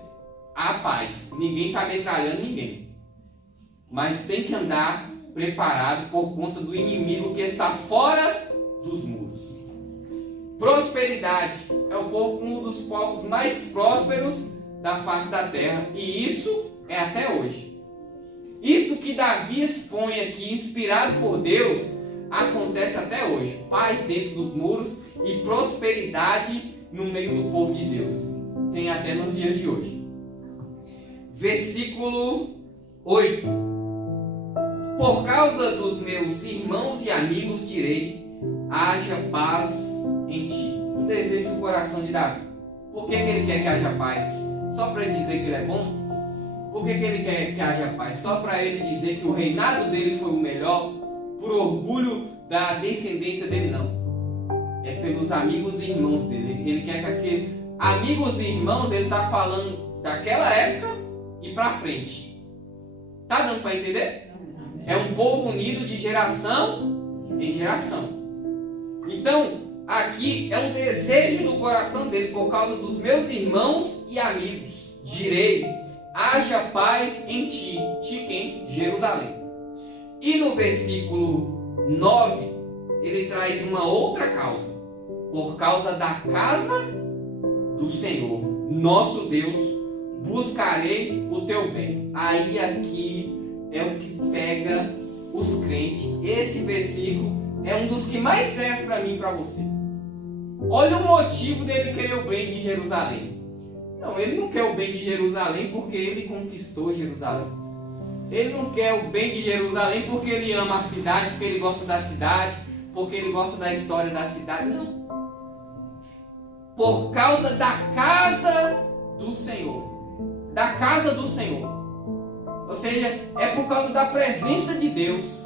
há paz. Ninguém está metralhando ninguém. Mas tem que andar preparado por conta do inimigo que está fora dos muros. Prosperidade é um dos povos mais prósperos da face da terra, e isso é até hoje. Isso que Davi expõe aqui, inspirado por Deus, acontece até hoje. Paz dentro dos muros e prosperidade no meio do povo de Deus. Tem até nos dias de hoje. Versículo 8. Por causa dos meus irmãos e amigos direi, haja paz em ti. Um desejo do coração de Davi. Por que ele quer que haja paz? Só para ele dizer que ele é bom? Por que ele quer que haja paz? Só para ele dizer que o reinado dele foi o melhor? Por orgulho da descendência dele? Não. É pelos amigos e irmãos dele. Ele quer que aquele amigos e irmãos, ele está falando daquela época e para frente. Tá dando para entender? É um povo unido de geração em geração. Então, aqui é um desejo do coração dele, por causa dos meus irmãos e amigos. Direi, haja paz em ti. De quem? Jerusalém. E no versículo 9, ele traz uma outra causa. Por causa da casa do Senhor, nosso Deus, buscarei o teu bem. Aí aqui é o que pega os crentes. Esse versículo é um dos que mais serve para mim e para você. Olha o motivo dele querer o bem de Jerusalém. Não, ele não quer o bem de Jerusalém porque ele conquistou Jerusalém. Ele não quer o bem de Jerusalém porque ele ama a cidade, porque ele gosta da cidade, porque ele gosta da história da cidade. Não. Por causa da casa do Senhor. Da casa do Senhor. Ou seja, é por causa da presença de Deus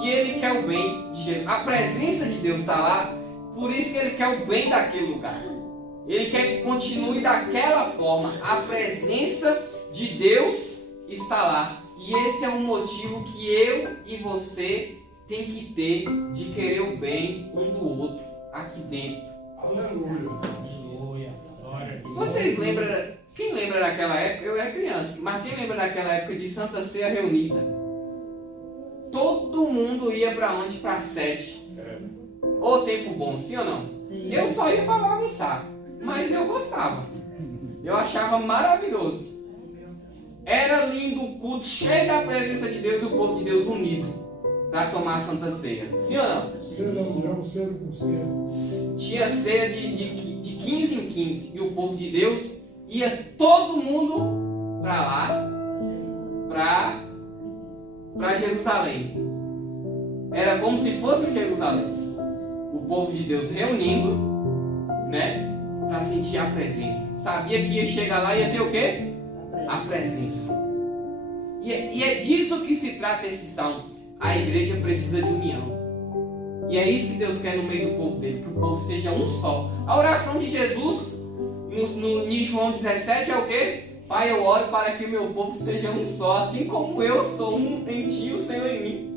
que ele quer o bem de Jesus. A presença de Deus está lá, por isso que ele quer o bem daquele lugar. Ele quer que continue daquela forma. A presença de Deus está lá. E esse é um motivo que eu e você tem que ter de querer o bem um do outro aqui dentro. Aleluia. Vocês lembram? Quem lembra daquela época? Eu era criança, mas quem lembra daquela época de Santa Ceia reunida? Todo mundo ia para onde? Para a sede. Ô tempo bom, sim ou não? Sim. Eu só ia para bagunçar, mas eu gostava. Eu achava maravilhoso. Era lindo o culto, cheio da presença de Deus e o povo de Deus unido para tomar a Santa Ceia. Sim ou não? Tinha ceia de 15 em 15 e o povo de Deus ia todo mundo para lá, para Jerusalém. Era como se fosse Jerusalém. O povo de Deus reunindo, né, para sentir a presença. Sabia que ia chegar lá e ia ter o quê? A presença. E é disso que se trata esse salmo. A igreja precisa de união. E é isso que Deus quer no meio do povo dele, que o povo seja um só. A oração de Jesus em João 17 é o quê? Pai, eu oro para que o meu povo seja um só, assim como eu sou um em ti e o Senhor em mim.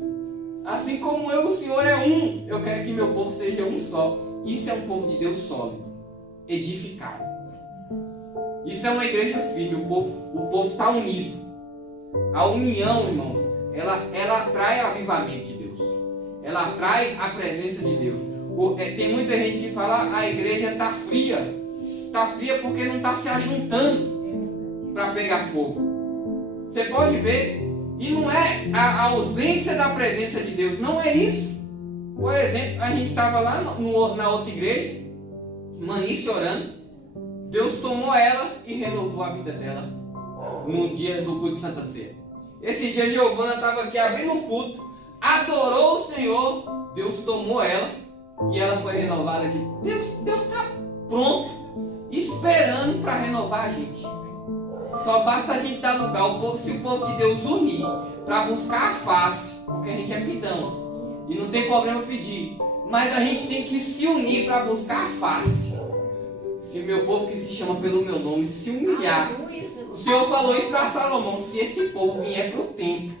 Assim como eu, o Senhor é um, eu quero que meu povo seja um só. Isso é um povo de Deus sólido, edificado. Isso é uma igreja firme, o povo está unido. A união, irmãos, ela atrai avivamento de Deus. Ela atrai a presença de Deus. Tem muita gente que fala, a igreja está fria. Está fria porque não está se ajuntando para pegar fogo. Você pode ver, e não é a ausência da presença de Deus, não é isso. Por exemplo, a gente estava lá na outra igreja, Manice orando, Deus tomou ela e renovou a vida dela no dia do culto de Santa Ceia. Esse dia Giovana estava aqui abrindo o culto, adorou o Senhor, Deus tomou ela e ela foi renovada aqui. Deus está pronto, esperando para renovar a gente. Só basta a gente dar lugar. Se o povo de Deus unir para buscar a face, porque a gente é pidão e não tem problema pedir, mas a gente tem que se unir para buscar a face. Se o meu povo que se chama pelo meu nome se humilhar, o Senhor falou isso para Salomão: se esse povo vier para o templo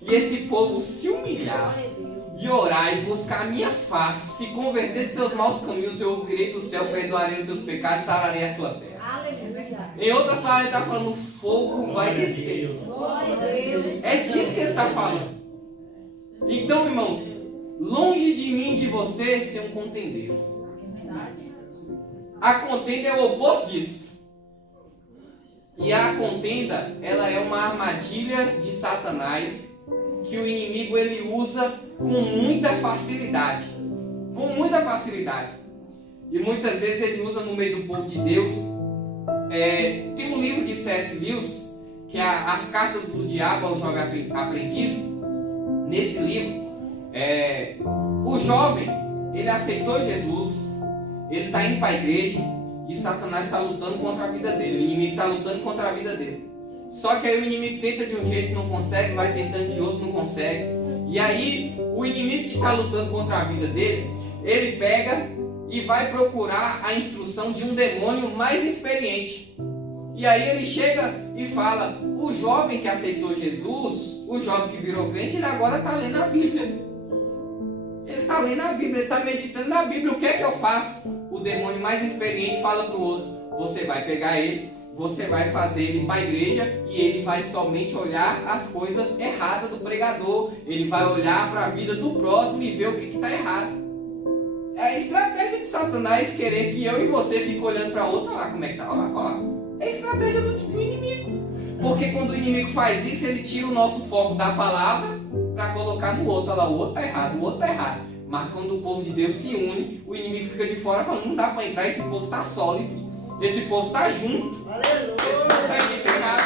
e esse povo se humilhar e orar e buscar a minha face, se converter de seus maus caminhos, eu ouvirei do céu, perdoarei os seus pecados e sararei a sua terra. Em outras palavras, ele está falando: o fogo vai descer. É disso que ele está falando. Então, irmãos, longe de mim e de você ser um contendeiro. A contenda é o oposto disso. E a contenda, ela é uma armadilha de Satanás que o inimigo ele usa com muita facilidade. Com muita facilidade. E muitas vezes ele usa no meio do povo de Deus. Tem um livro de C.S. Lewis, que é As Cartas do Diabo ao Jovem Aprendiz. Nesse livro, o jovem, ele aceitou Jesus, ele está indo para a igreja e Satanás está lutando contra a vida dele. O inimigo está lutando contra a vida dele. Só que aí o inimigo tenta de um jeito, não consegue, vai tentando de outro, não consegue. E aí o inimigo que está lutando contra a vida dele, ele pega e vai procurar a instrução de um demônio mais experiente. E aí ele chega e fala: o jovem que aceitou Jesus, o jovem que virou crente, ele agora está lendo a Bíblia. Ele está lendo a Bíblia, ele está meditando na Bíblia. O que é que eu faço? O demônio mais experiente fala para o outro: você vai pegar ele, você vai fazer ele ir para a igreja e ele vai somente olhar as coisas erradas do pregador. Ele vai olhar para a vida do próximo e ver o que está errado. É a estratégia de Satanás querer que eu e você fiquem olhando para outro. Olha lá como é que está, olha lá. É a estratégia do inimigo. Porque quando o inimigo faz isso, ele tira o nosso foco da palavra para colocar no outro. Olha lá, o outro está errado, o outro está errado. Mas quando o povo de Deus se une, o inimigo fica de fora falando: não dá para entrar, esse povo está sólido, esse povo está junto, esse povo está edificado.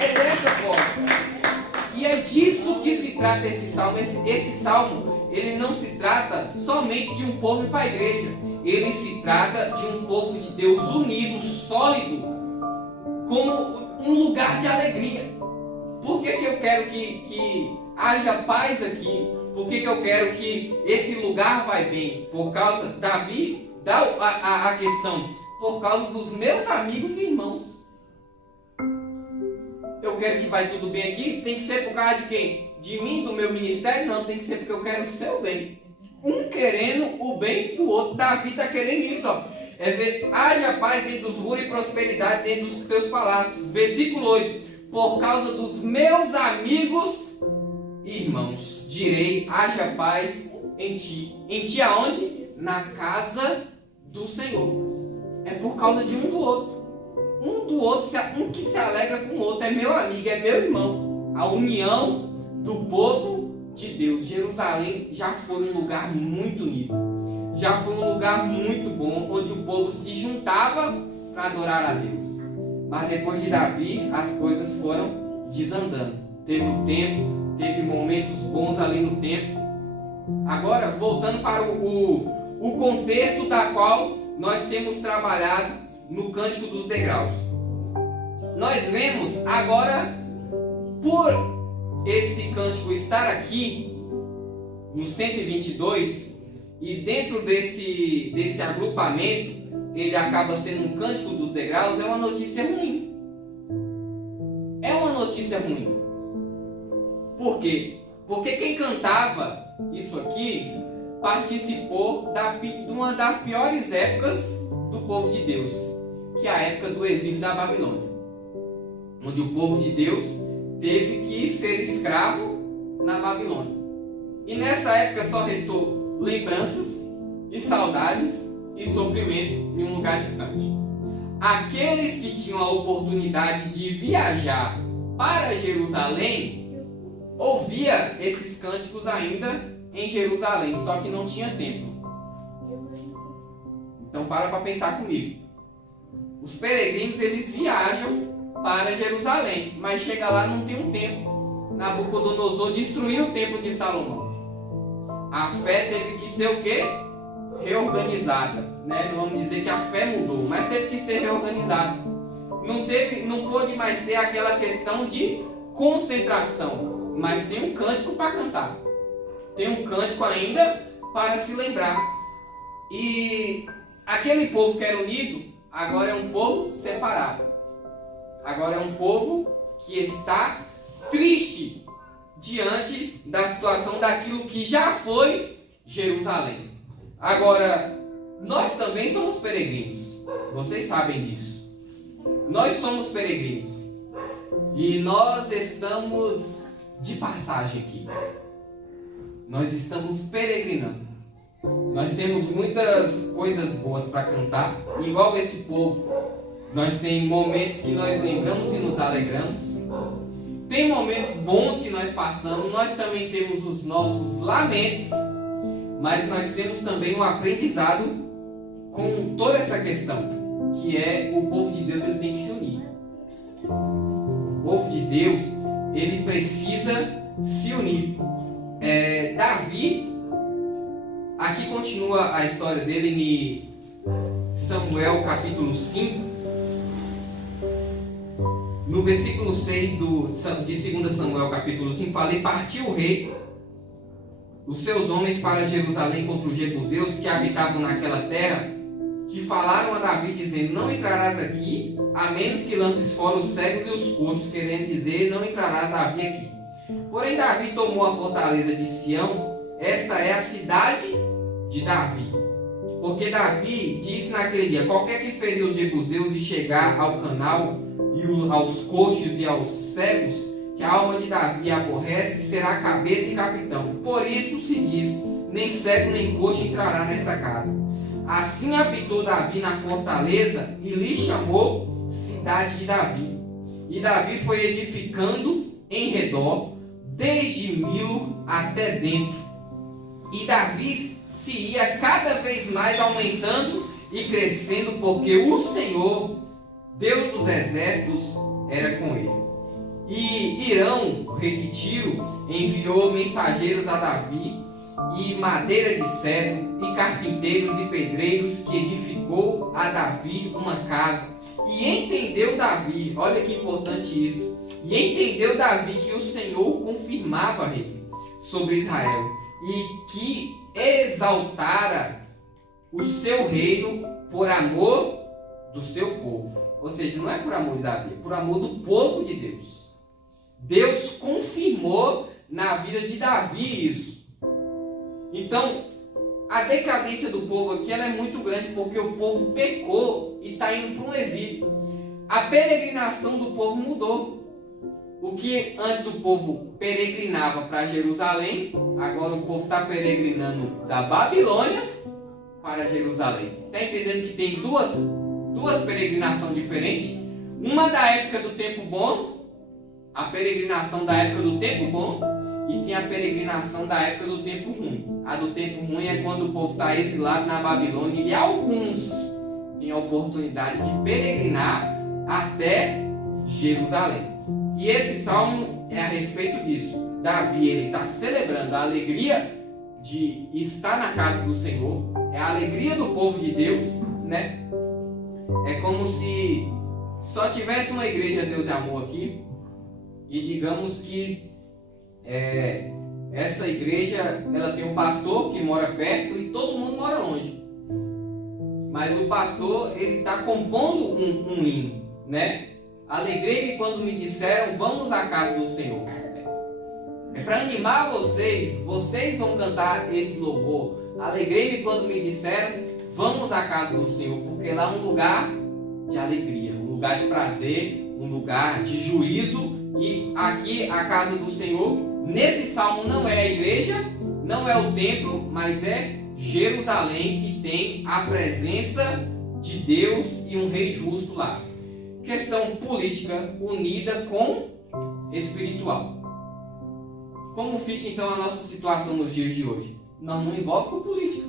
É dessa forma. E é disso que se trata esse salmo. Esse salmo, ele não se trata somente de um povo ir para a igreja. Ele se trata de um povo de Deus unido, sólido, como um lugar de alegria. Por que eu quero que haja paz aqui? Por que eu quero que esse lugar vai bem? Por causa, Davi dá a questão, por causa dos meus amigos e irmãos. Eu quero que vai tudo bem aqui. Tem que ser por causa de quem? De mim, do meu ministério? Não, tem que ser porque eu quero o seu bem. Um querendo o bem do outro. Davi está querendo isso, ó. Haja paz dentro dos muros e prosperidade dentro dos teus palácios. Versículo 8. Por causa dos meus amigos e irmãos, direi: haja paz em ti. Em ti aonde? Na casa do Senhor. É por causa de um do outro. Um do outro, um que se alegra com o outro. É meu amigo, é meu irmão. A união do povo de Deus. Jerusalém já foi um lugar muito unido. Já foi um lugar muito bom, onde o povo se juntava para adorar a Deus. Mas depois de Davi, as coisas foram desandando. Teve o tempo, teve momentos bons ali no tempo. Agora, voltando para o contexto da qual nós temos trabalhado no Cântico dos Degraus. Nós vemos agora, por esse cântico estar aqui, no 122, e dentro desse agrupamento, ele acaba sendo um Cântico dos Degraus, é uma notícia ruim. É uma notícia ruim. Por quê? Porque quem cantava isso aqui participou de uma das piores épocas do povo de Deus, que é a época do exílio da Babilônia, onde o povo de Deus teve que ser escravo na Babilônia. E nessa época só restou lembranças e saudades e sofrimento em um lugar distante. Aqueles que tinham a oportunidade de viajar para Jerusalém ouvia esses cânticos ainda em Jerusalém, só que não tinha templo. Então para pensar comigo. Os peregrinos eles viajam para Jerusalém, mas chega lá não tem um templo. Nabucodonosor destruiu o templo de Salomão. A fé teve que ser o quê? Reorganizada, né? Não vamos dizer que a fé mudou, mas teve que ser reorganizada. Não pôde mais ter aquela questão de concentração, mas tem um cântico para cantar. Tem um cântico ainda para se lembrar. E aquele povo que era unido, agora é um povo separado. Agora é um povo que está triste diante da situação daquilo que já foi Jerusalém. Agora, nós também somos peregrinos. Vocês sabem disso. Nós somos peregrinos. E nós estamos de passagem aqui. Nós estamos peregrinando. Nós temos muitas coisas boas para cantar. Igual esse povo, nós temos momentos que nós lembramos e nos alegramos. Tem momentos bons que nós passamos. Nós também temos os nossos lamentos. Mas nós temos também um aprendizado com toda essa questão, que é o povo de Deus ele tem que se unir. O povo de Deus ele precisa se unir. Davi, aqui continua a história dele em Samuel capítulo 5, no versículo 6 de 2 Samuel capítulo 5, fala: e partiu o rei os seus homens para Jerusalém contra os jebuseus que habitavam naquela terra, que falaram a Davi dizendo: não entrarás aqui, a menos que lances fora os cegos e os coxos, querendo dizer: não entrarás Davi aqui. Porém Davi tomou a fortaleza de Sião, esta é a cidade de Davi. Porque Davi disse naquele dia: qualquer que ferir os jebuseus e chegar ao canal, e aos coxos e aos cegos, que a alma de Davi aborrece, será cabeça e capitão. Por isso se diz: nem cego nem coxo entrará nesta casa. Assim habitou Davi na fortaleza e lhe chamou cidade de Davi. E Davi foi edificando em redor, desde Milo até dentro. E Davi se ia cada vez mais aumentando e crescendo, porque o Senhor, Deus dos exércitos, era com ele. E Irão, rei de Tiro, enviou mensageiros a Davi, e madeira de cedro, e carpinteiros e pedreiros, que edificou a Davi uma casa. E entendeu Davi, olha que importante isso, e entendeu Davi que o Senhor confirmava rei sobre Israel, e que exaltara o seu reino por amor do seu povo. Ou seja, não é por amor de Davi, é por amor do povo de Deus. Deus confirmou na vida de Davi isso. Então, a decadência do povo aqui ela é muito grande, porque o povo pecou e está indo para um exílio. A peregrinação do povo mudou. O que antes o povo peregrinava para Jerusalém, agora o povo está peregrinando da Babilônia para Jerusalém. Está entendendo que tem duas peregrinações diferentes? Uma da época do tempo bom, a peregrinação da época do tempo bom, e tem a peregrinação da época do tempo ruim. A do tempo ruim é quando o povo está exilado na Babilônia, e alguns têm a oportunidade de peregrinar até Jerusalém. E esse salmo é a respeito disso. Davi ele está celebrando a alegria de estar na casa do Senhor, é a alegria do povo de Deus né? É como se só tivesse uma igreja Deus e Amor aqui e digamos que essa igreja ela tem um pastor que mora perto e todo mundo mora longe. Mas o pastor ele está compondo um hino, né? Alegrei-me quando me disseram vamos à casa do Senhor. É para animar vocês vão cantar esse louvor. Alegrei-me quando me disseram vamos à casa do Senhor, porque lá é um lugar de alegria, um lugar de prazer, um lugar de juízo. E aqui a casa do Senhor, nesse salmo não é a igreja, não é o templo, mas é Jerusalém, que tem a presença de Deus e um rei justo lá. Questão política unida com espiritual. Como fica então a nossa situação nos dias de hoje? Não envolve com política,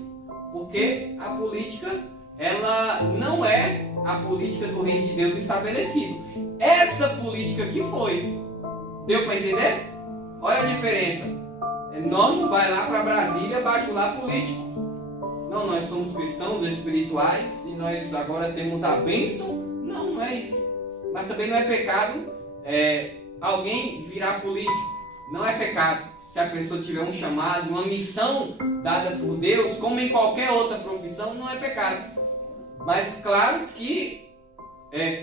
porque a política ela não é a política do reino de Deus estabelecido. Essa política que foi. Deu para entender? Olha a diferença. Nós não vai lá para Brasília bajular político. Não, nós somos cristãos espirituais e nós agora temos a bênção. Não é isso. Mas também não é pecado alguém virar político. Não é pecado. Se a pessoa tiver um chamado, uma missão dada por Deus, como em qualquer outra profissão, não é pecado. Mas claro que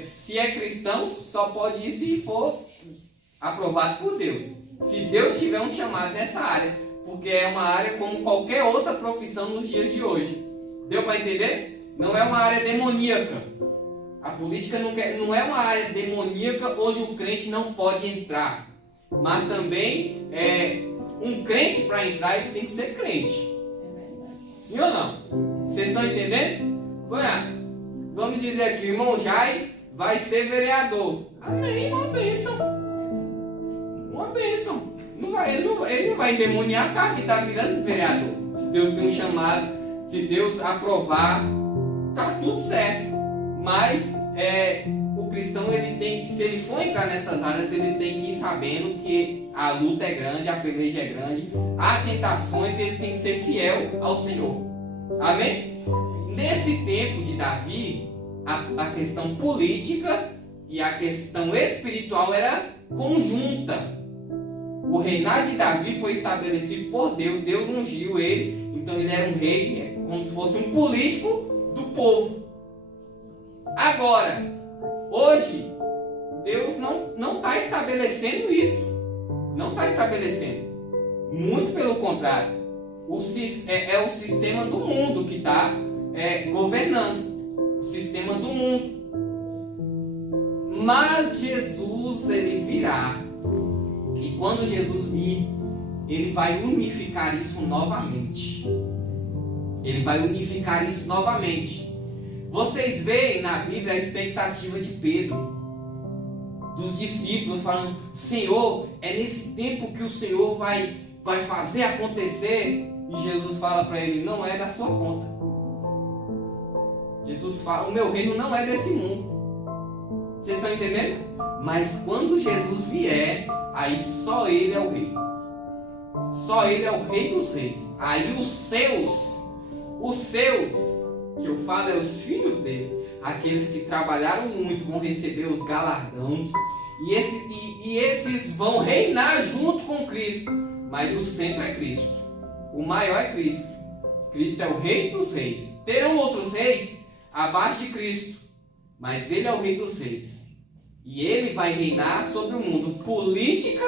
se é cristão, só pode ir se for aprovado por Deus. Se Deus tiver um chamado nessa área, porque é uma área como qualquer outra profissão nos dias de hoje. Deu para entender? Não é uma área demoníaca. A política não é uma área demoníaca onde o crente não pode entrar. Mas também um crente para entrar ele tem que ser crente. Sim ou não? Vocês estão entendendo? Vamos dizer aqui, o irmão Jai vai ser vereador. Amém, uma bênção. Uma bênção. Ele não vai endemoniar a cara que está virando vereador. Se Deus tem um chamado, se Deus aprovar, está tudo certo. Mas o cristão, ele tem que, se ele for entrar nessas áreas, ele tem que ir sabendo que a luta é grande, a peleja é grande, há tentações e ele tem que ser fiel ao Senhor. Amém? Nesse tempo de Davi, a questão política e a questão espiritual era conjunta. O reinado de Davi foi estabelecido por Deus. Deus ungiu ele. Então ele era um rei, como se fosse um político do povo. Agora, hoje, Deus não está estabelecendo isso. Não está estabelecendo. Muito pelo contrário. É o sistema do mundo que está governando. O sistema do mundo. Mas Jesus, ele virá. E quando Jesus vir, ele vai unificar isso novamente. Ele vai unificar isso novamente. Vocês veem na Bíblia a expectativa de Pedro, dos discípulos, falando: Senhor, é nesse tempo que o Senhor vai fazer acontecer. E Jesus fala para ele: não é da sua conta. Jesus fala: o meu reino não é desse mundo. Vocês estão entendendo? Mas quando Jesus vier, aí só ele é o rei. Só ele é o rei dos reis. Aí os seus, que eu falo é os filhos dele, aqueles que trabalharam muito, vão receber os galardões. E esses vão reinar junto com Cristo. Mas o centro é Cristo. O maior é Cristo. Cristo é o rei dos reis. Terão outros reis abaixo de Cristo, mas ele é o rei dos reis. E ele vai reinar sobre o mundo política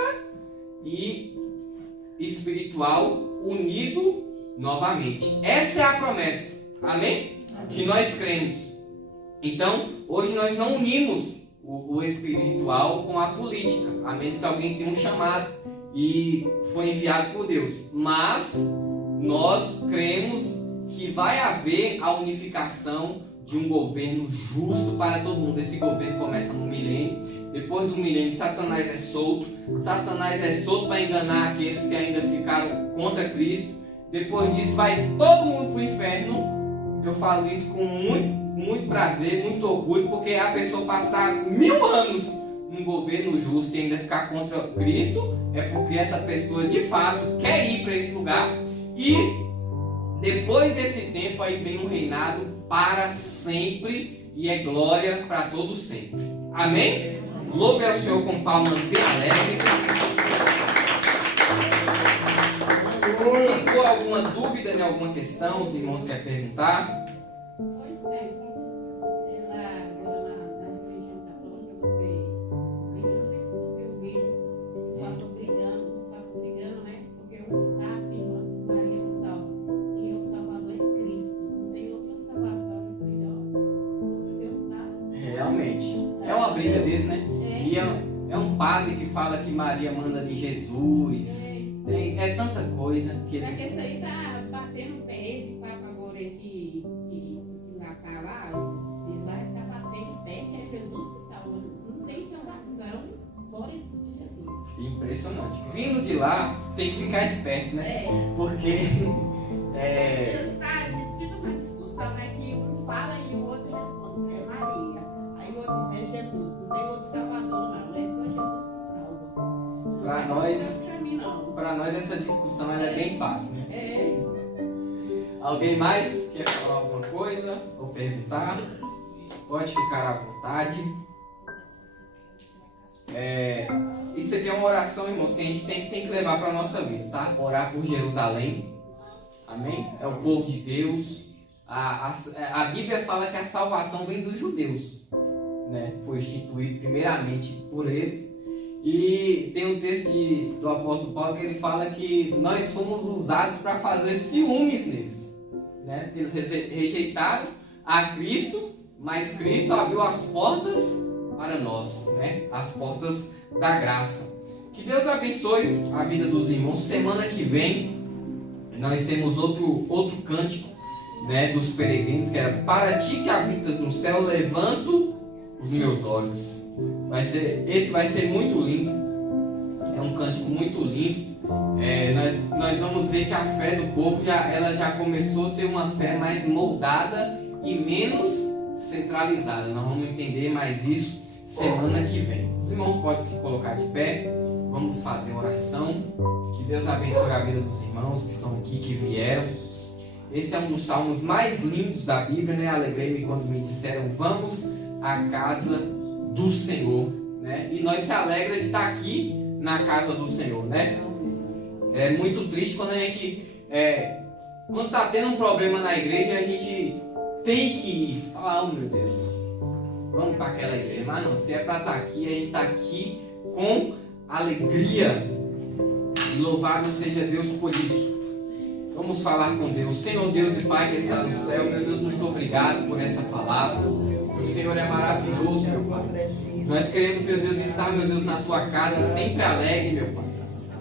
e espiritual unido novamente. Essa é a promessa. Amém? Que nós cremos. Então, hoje nós não unimos o espiritual com a política, a menos que alguém tenha um chamado e foi enviado por Deus. Mas nós cremos que vai haver a unificação de um governo justo para todo mundo. Esse governo começa no milênio. Depois do milênio, Satanás é solto. Satanás é solto para enganar aqueles que ainda ficaram contra Cristo. Depois disso, vai todo mundo para o inferno. Eu falo isso com muito prazer, muito orgulho, porque a pessoa passar 1000 anos num governo justo e ainda ficar contra Cristo, é porque essa pessoa de fato quer ir para esse lugar. E Depois desse tempo aí vem um reinado para sempre e é glória para todos sempre. Amém? Louve ao Senhor com palmas bem alegres. Ficou alguma dúvida em alguma questão? Os irmãos querem perguntar? Pois é, ela agora na religião católica, você vê, eu não sei se porque eu vejo os papos brigando, né? Porque um está afirmando que Maria nos salva e o Salvador é Cristo, não tem outra salvação. Eu falei, ó, Deus está. Realmente, é uma briga deles, né? E é um padre que fala que Maria manda de Jesus. É tanta coisa que eles... Só que isso aí tá batendo pé, esse papo agora que lá tá lá, ele lá tá batendo pé, que é Jesus que salva. Não tem salvação fora de Jesus. Impressionante. Vindo de lá, tem que ficar esperto, né? Porque... Ele está, tipo essa discussão, né? Que um fala e o outro responde, é Maria. Aí o outro diz, é Jesus. Não tem outro salvador, não. É só Jesus que salva. Para nós essa discussão ela é bem fácil, né? É. Alguém mais quer falar alguma coisa ou perguntar? Pode ficar à vontade. Isso aqui é uma oração, irmãos, que a gente tem que levar para a nossa vida, tá? Orar por Jerusalém. Amém? É o povo de Deus. A Bíblia fala que a salvação vem dos judeus, né? Foi instituído primeiramente por eles. E tem um texto do apóstolo Paulo que ele fala que nós fomos usados para fazer ciúmes neles, né? Porque eles rejeitaram a Cristo, mas Cristo abriu as portas para nós, né? As portas da graça. Que Deus abençoe a vida dos irmãos. Semana que vem nós temos outro cântico, né, dos peregrinos, que era: para ti que habitas no céu, levanto os meus olhos. Esse vai ser muito lindo. É um cântico muito lindo. Nós vamos ver que a fé do povo ela já começou a ser uma fé mais moldada e menos centralizada. Nós vamos entender mais isso semana que vem. Os irmãos podem se colocar de pé. Vamos fazer oração. Que Deus abençoe a vida dos irmãos que estão aqui, que vieram. Esse é um dos salmos mais lindos da Bíblia, né? Alegrei-me quando me disseram: vamos à casa do Senhor, né? E nós se alegramos de estar aqui na casa do Senhor, né? É muito triste quando a gente quando está tendo um problema na igreja, a gente tem que ir falar: oh meu Deus, vamos para aquela igreja. Mas não, se é para estar aqui, a gente está aqui com alegria. E louvado seja Deus por isso. Vamos falar com Deus. Senhor Deus e Pai que está no céu, meu Deus, muito obrigado por essa palavra. O Senhor é maravilhoso, meu Pai. Nós queremos, meu Deus, estar, meu Deus, na Tua casa, sempre alegre, meu Pai.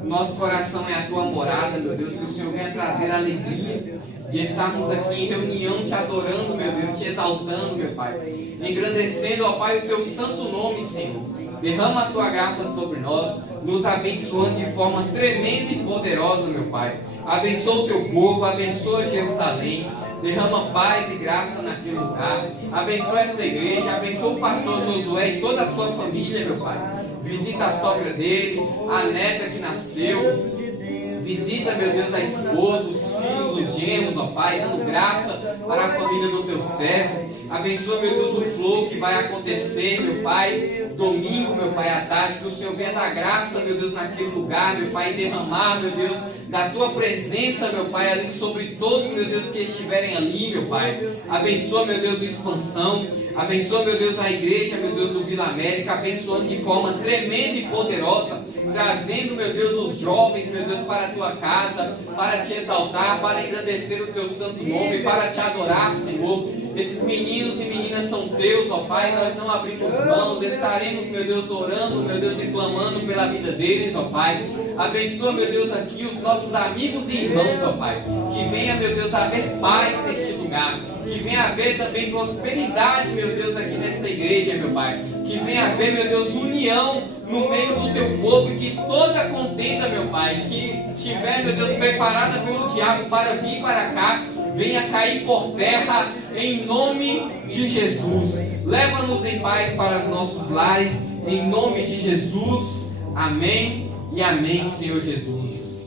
Nosso coração é a Tua morada, meu Deus, que o Senhor venha trazer alegria de estarmos aqui em reunião, Te adorando, meu Deus, Te exaltando, meu Pai. Engrandecendo, ó Pai, o Teu santo nome, Senhor. Derrama a Tua graça sobre nós, nos abençoando de forma tremenda e poderosa, meu Pai. Abençoa o Teu povo, abençoa Jerusalém. Derrama paz e graça naquele lugar. Abençoa esta igreja, abençoa o pastor Josué e toda a sua família, meu Pai. Visita a sogra dele, a neta que nasceu. Visita, meu Deus, a esposa, os filhos, os genros, ó Pai, dando graça para a família do Teu servo. Abençoa, meu Deus, o flow que vai acontecer, meu Pai, domingo, meu Pai, à tarde. Que o Senhor venha dar graça, meu Deus, naquele lugar, meu Pai, e derramar, meu Deus, da Tua presença, meu Pai, ali sobre todos, meu Deus, que estiverem ali, meu Pai. Abençoa, meu Deus, a expansão. Abençoa, meu Deus, a igreja, meu Deus, do Vila América, abençoando de forma tremenda e poderosa, trazendo, meu Deus, os jovens, meu Deus, para a Tua casa, para Te exaltar, para engrandecer o Teu santo nome, para Te adorar, Senhor. Esses meninos e meninas são Teus, ó Pai, nós não abrimos mãos, estaremos, meu Deus, orando, meu Deus, e clamando pela vida deles, ó Pai. Abençoa, meu Deus, aqui os nossos amigos e irmãos, ó Pai. Que venha, meu Deus, haver paz neste lugar. Que venha haver também prosperidade, meu Deus, aqui nessa igreja, meu Pai. Que venha haver, meu Deus, união no meio do Teu povo. E que toda contenda, meu Pai, que estiver, meu Deus, preparada pelo diabo para vir para cá, venha cair por terra em nome de Jesus. Leva-nos em paz para os nossos lares, em nome de Jesus. Amém e amém, Senhor Jesus.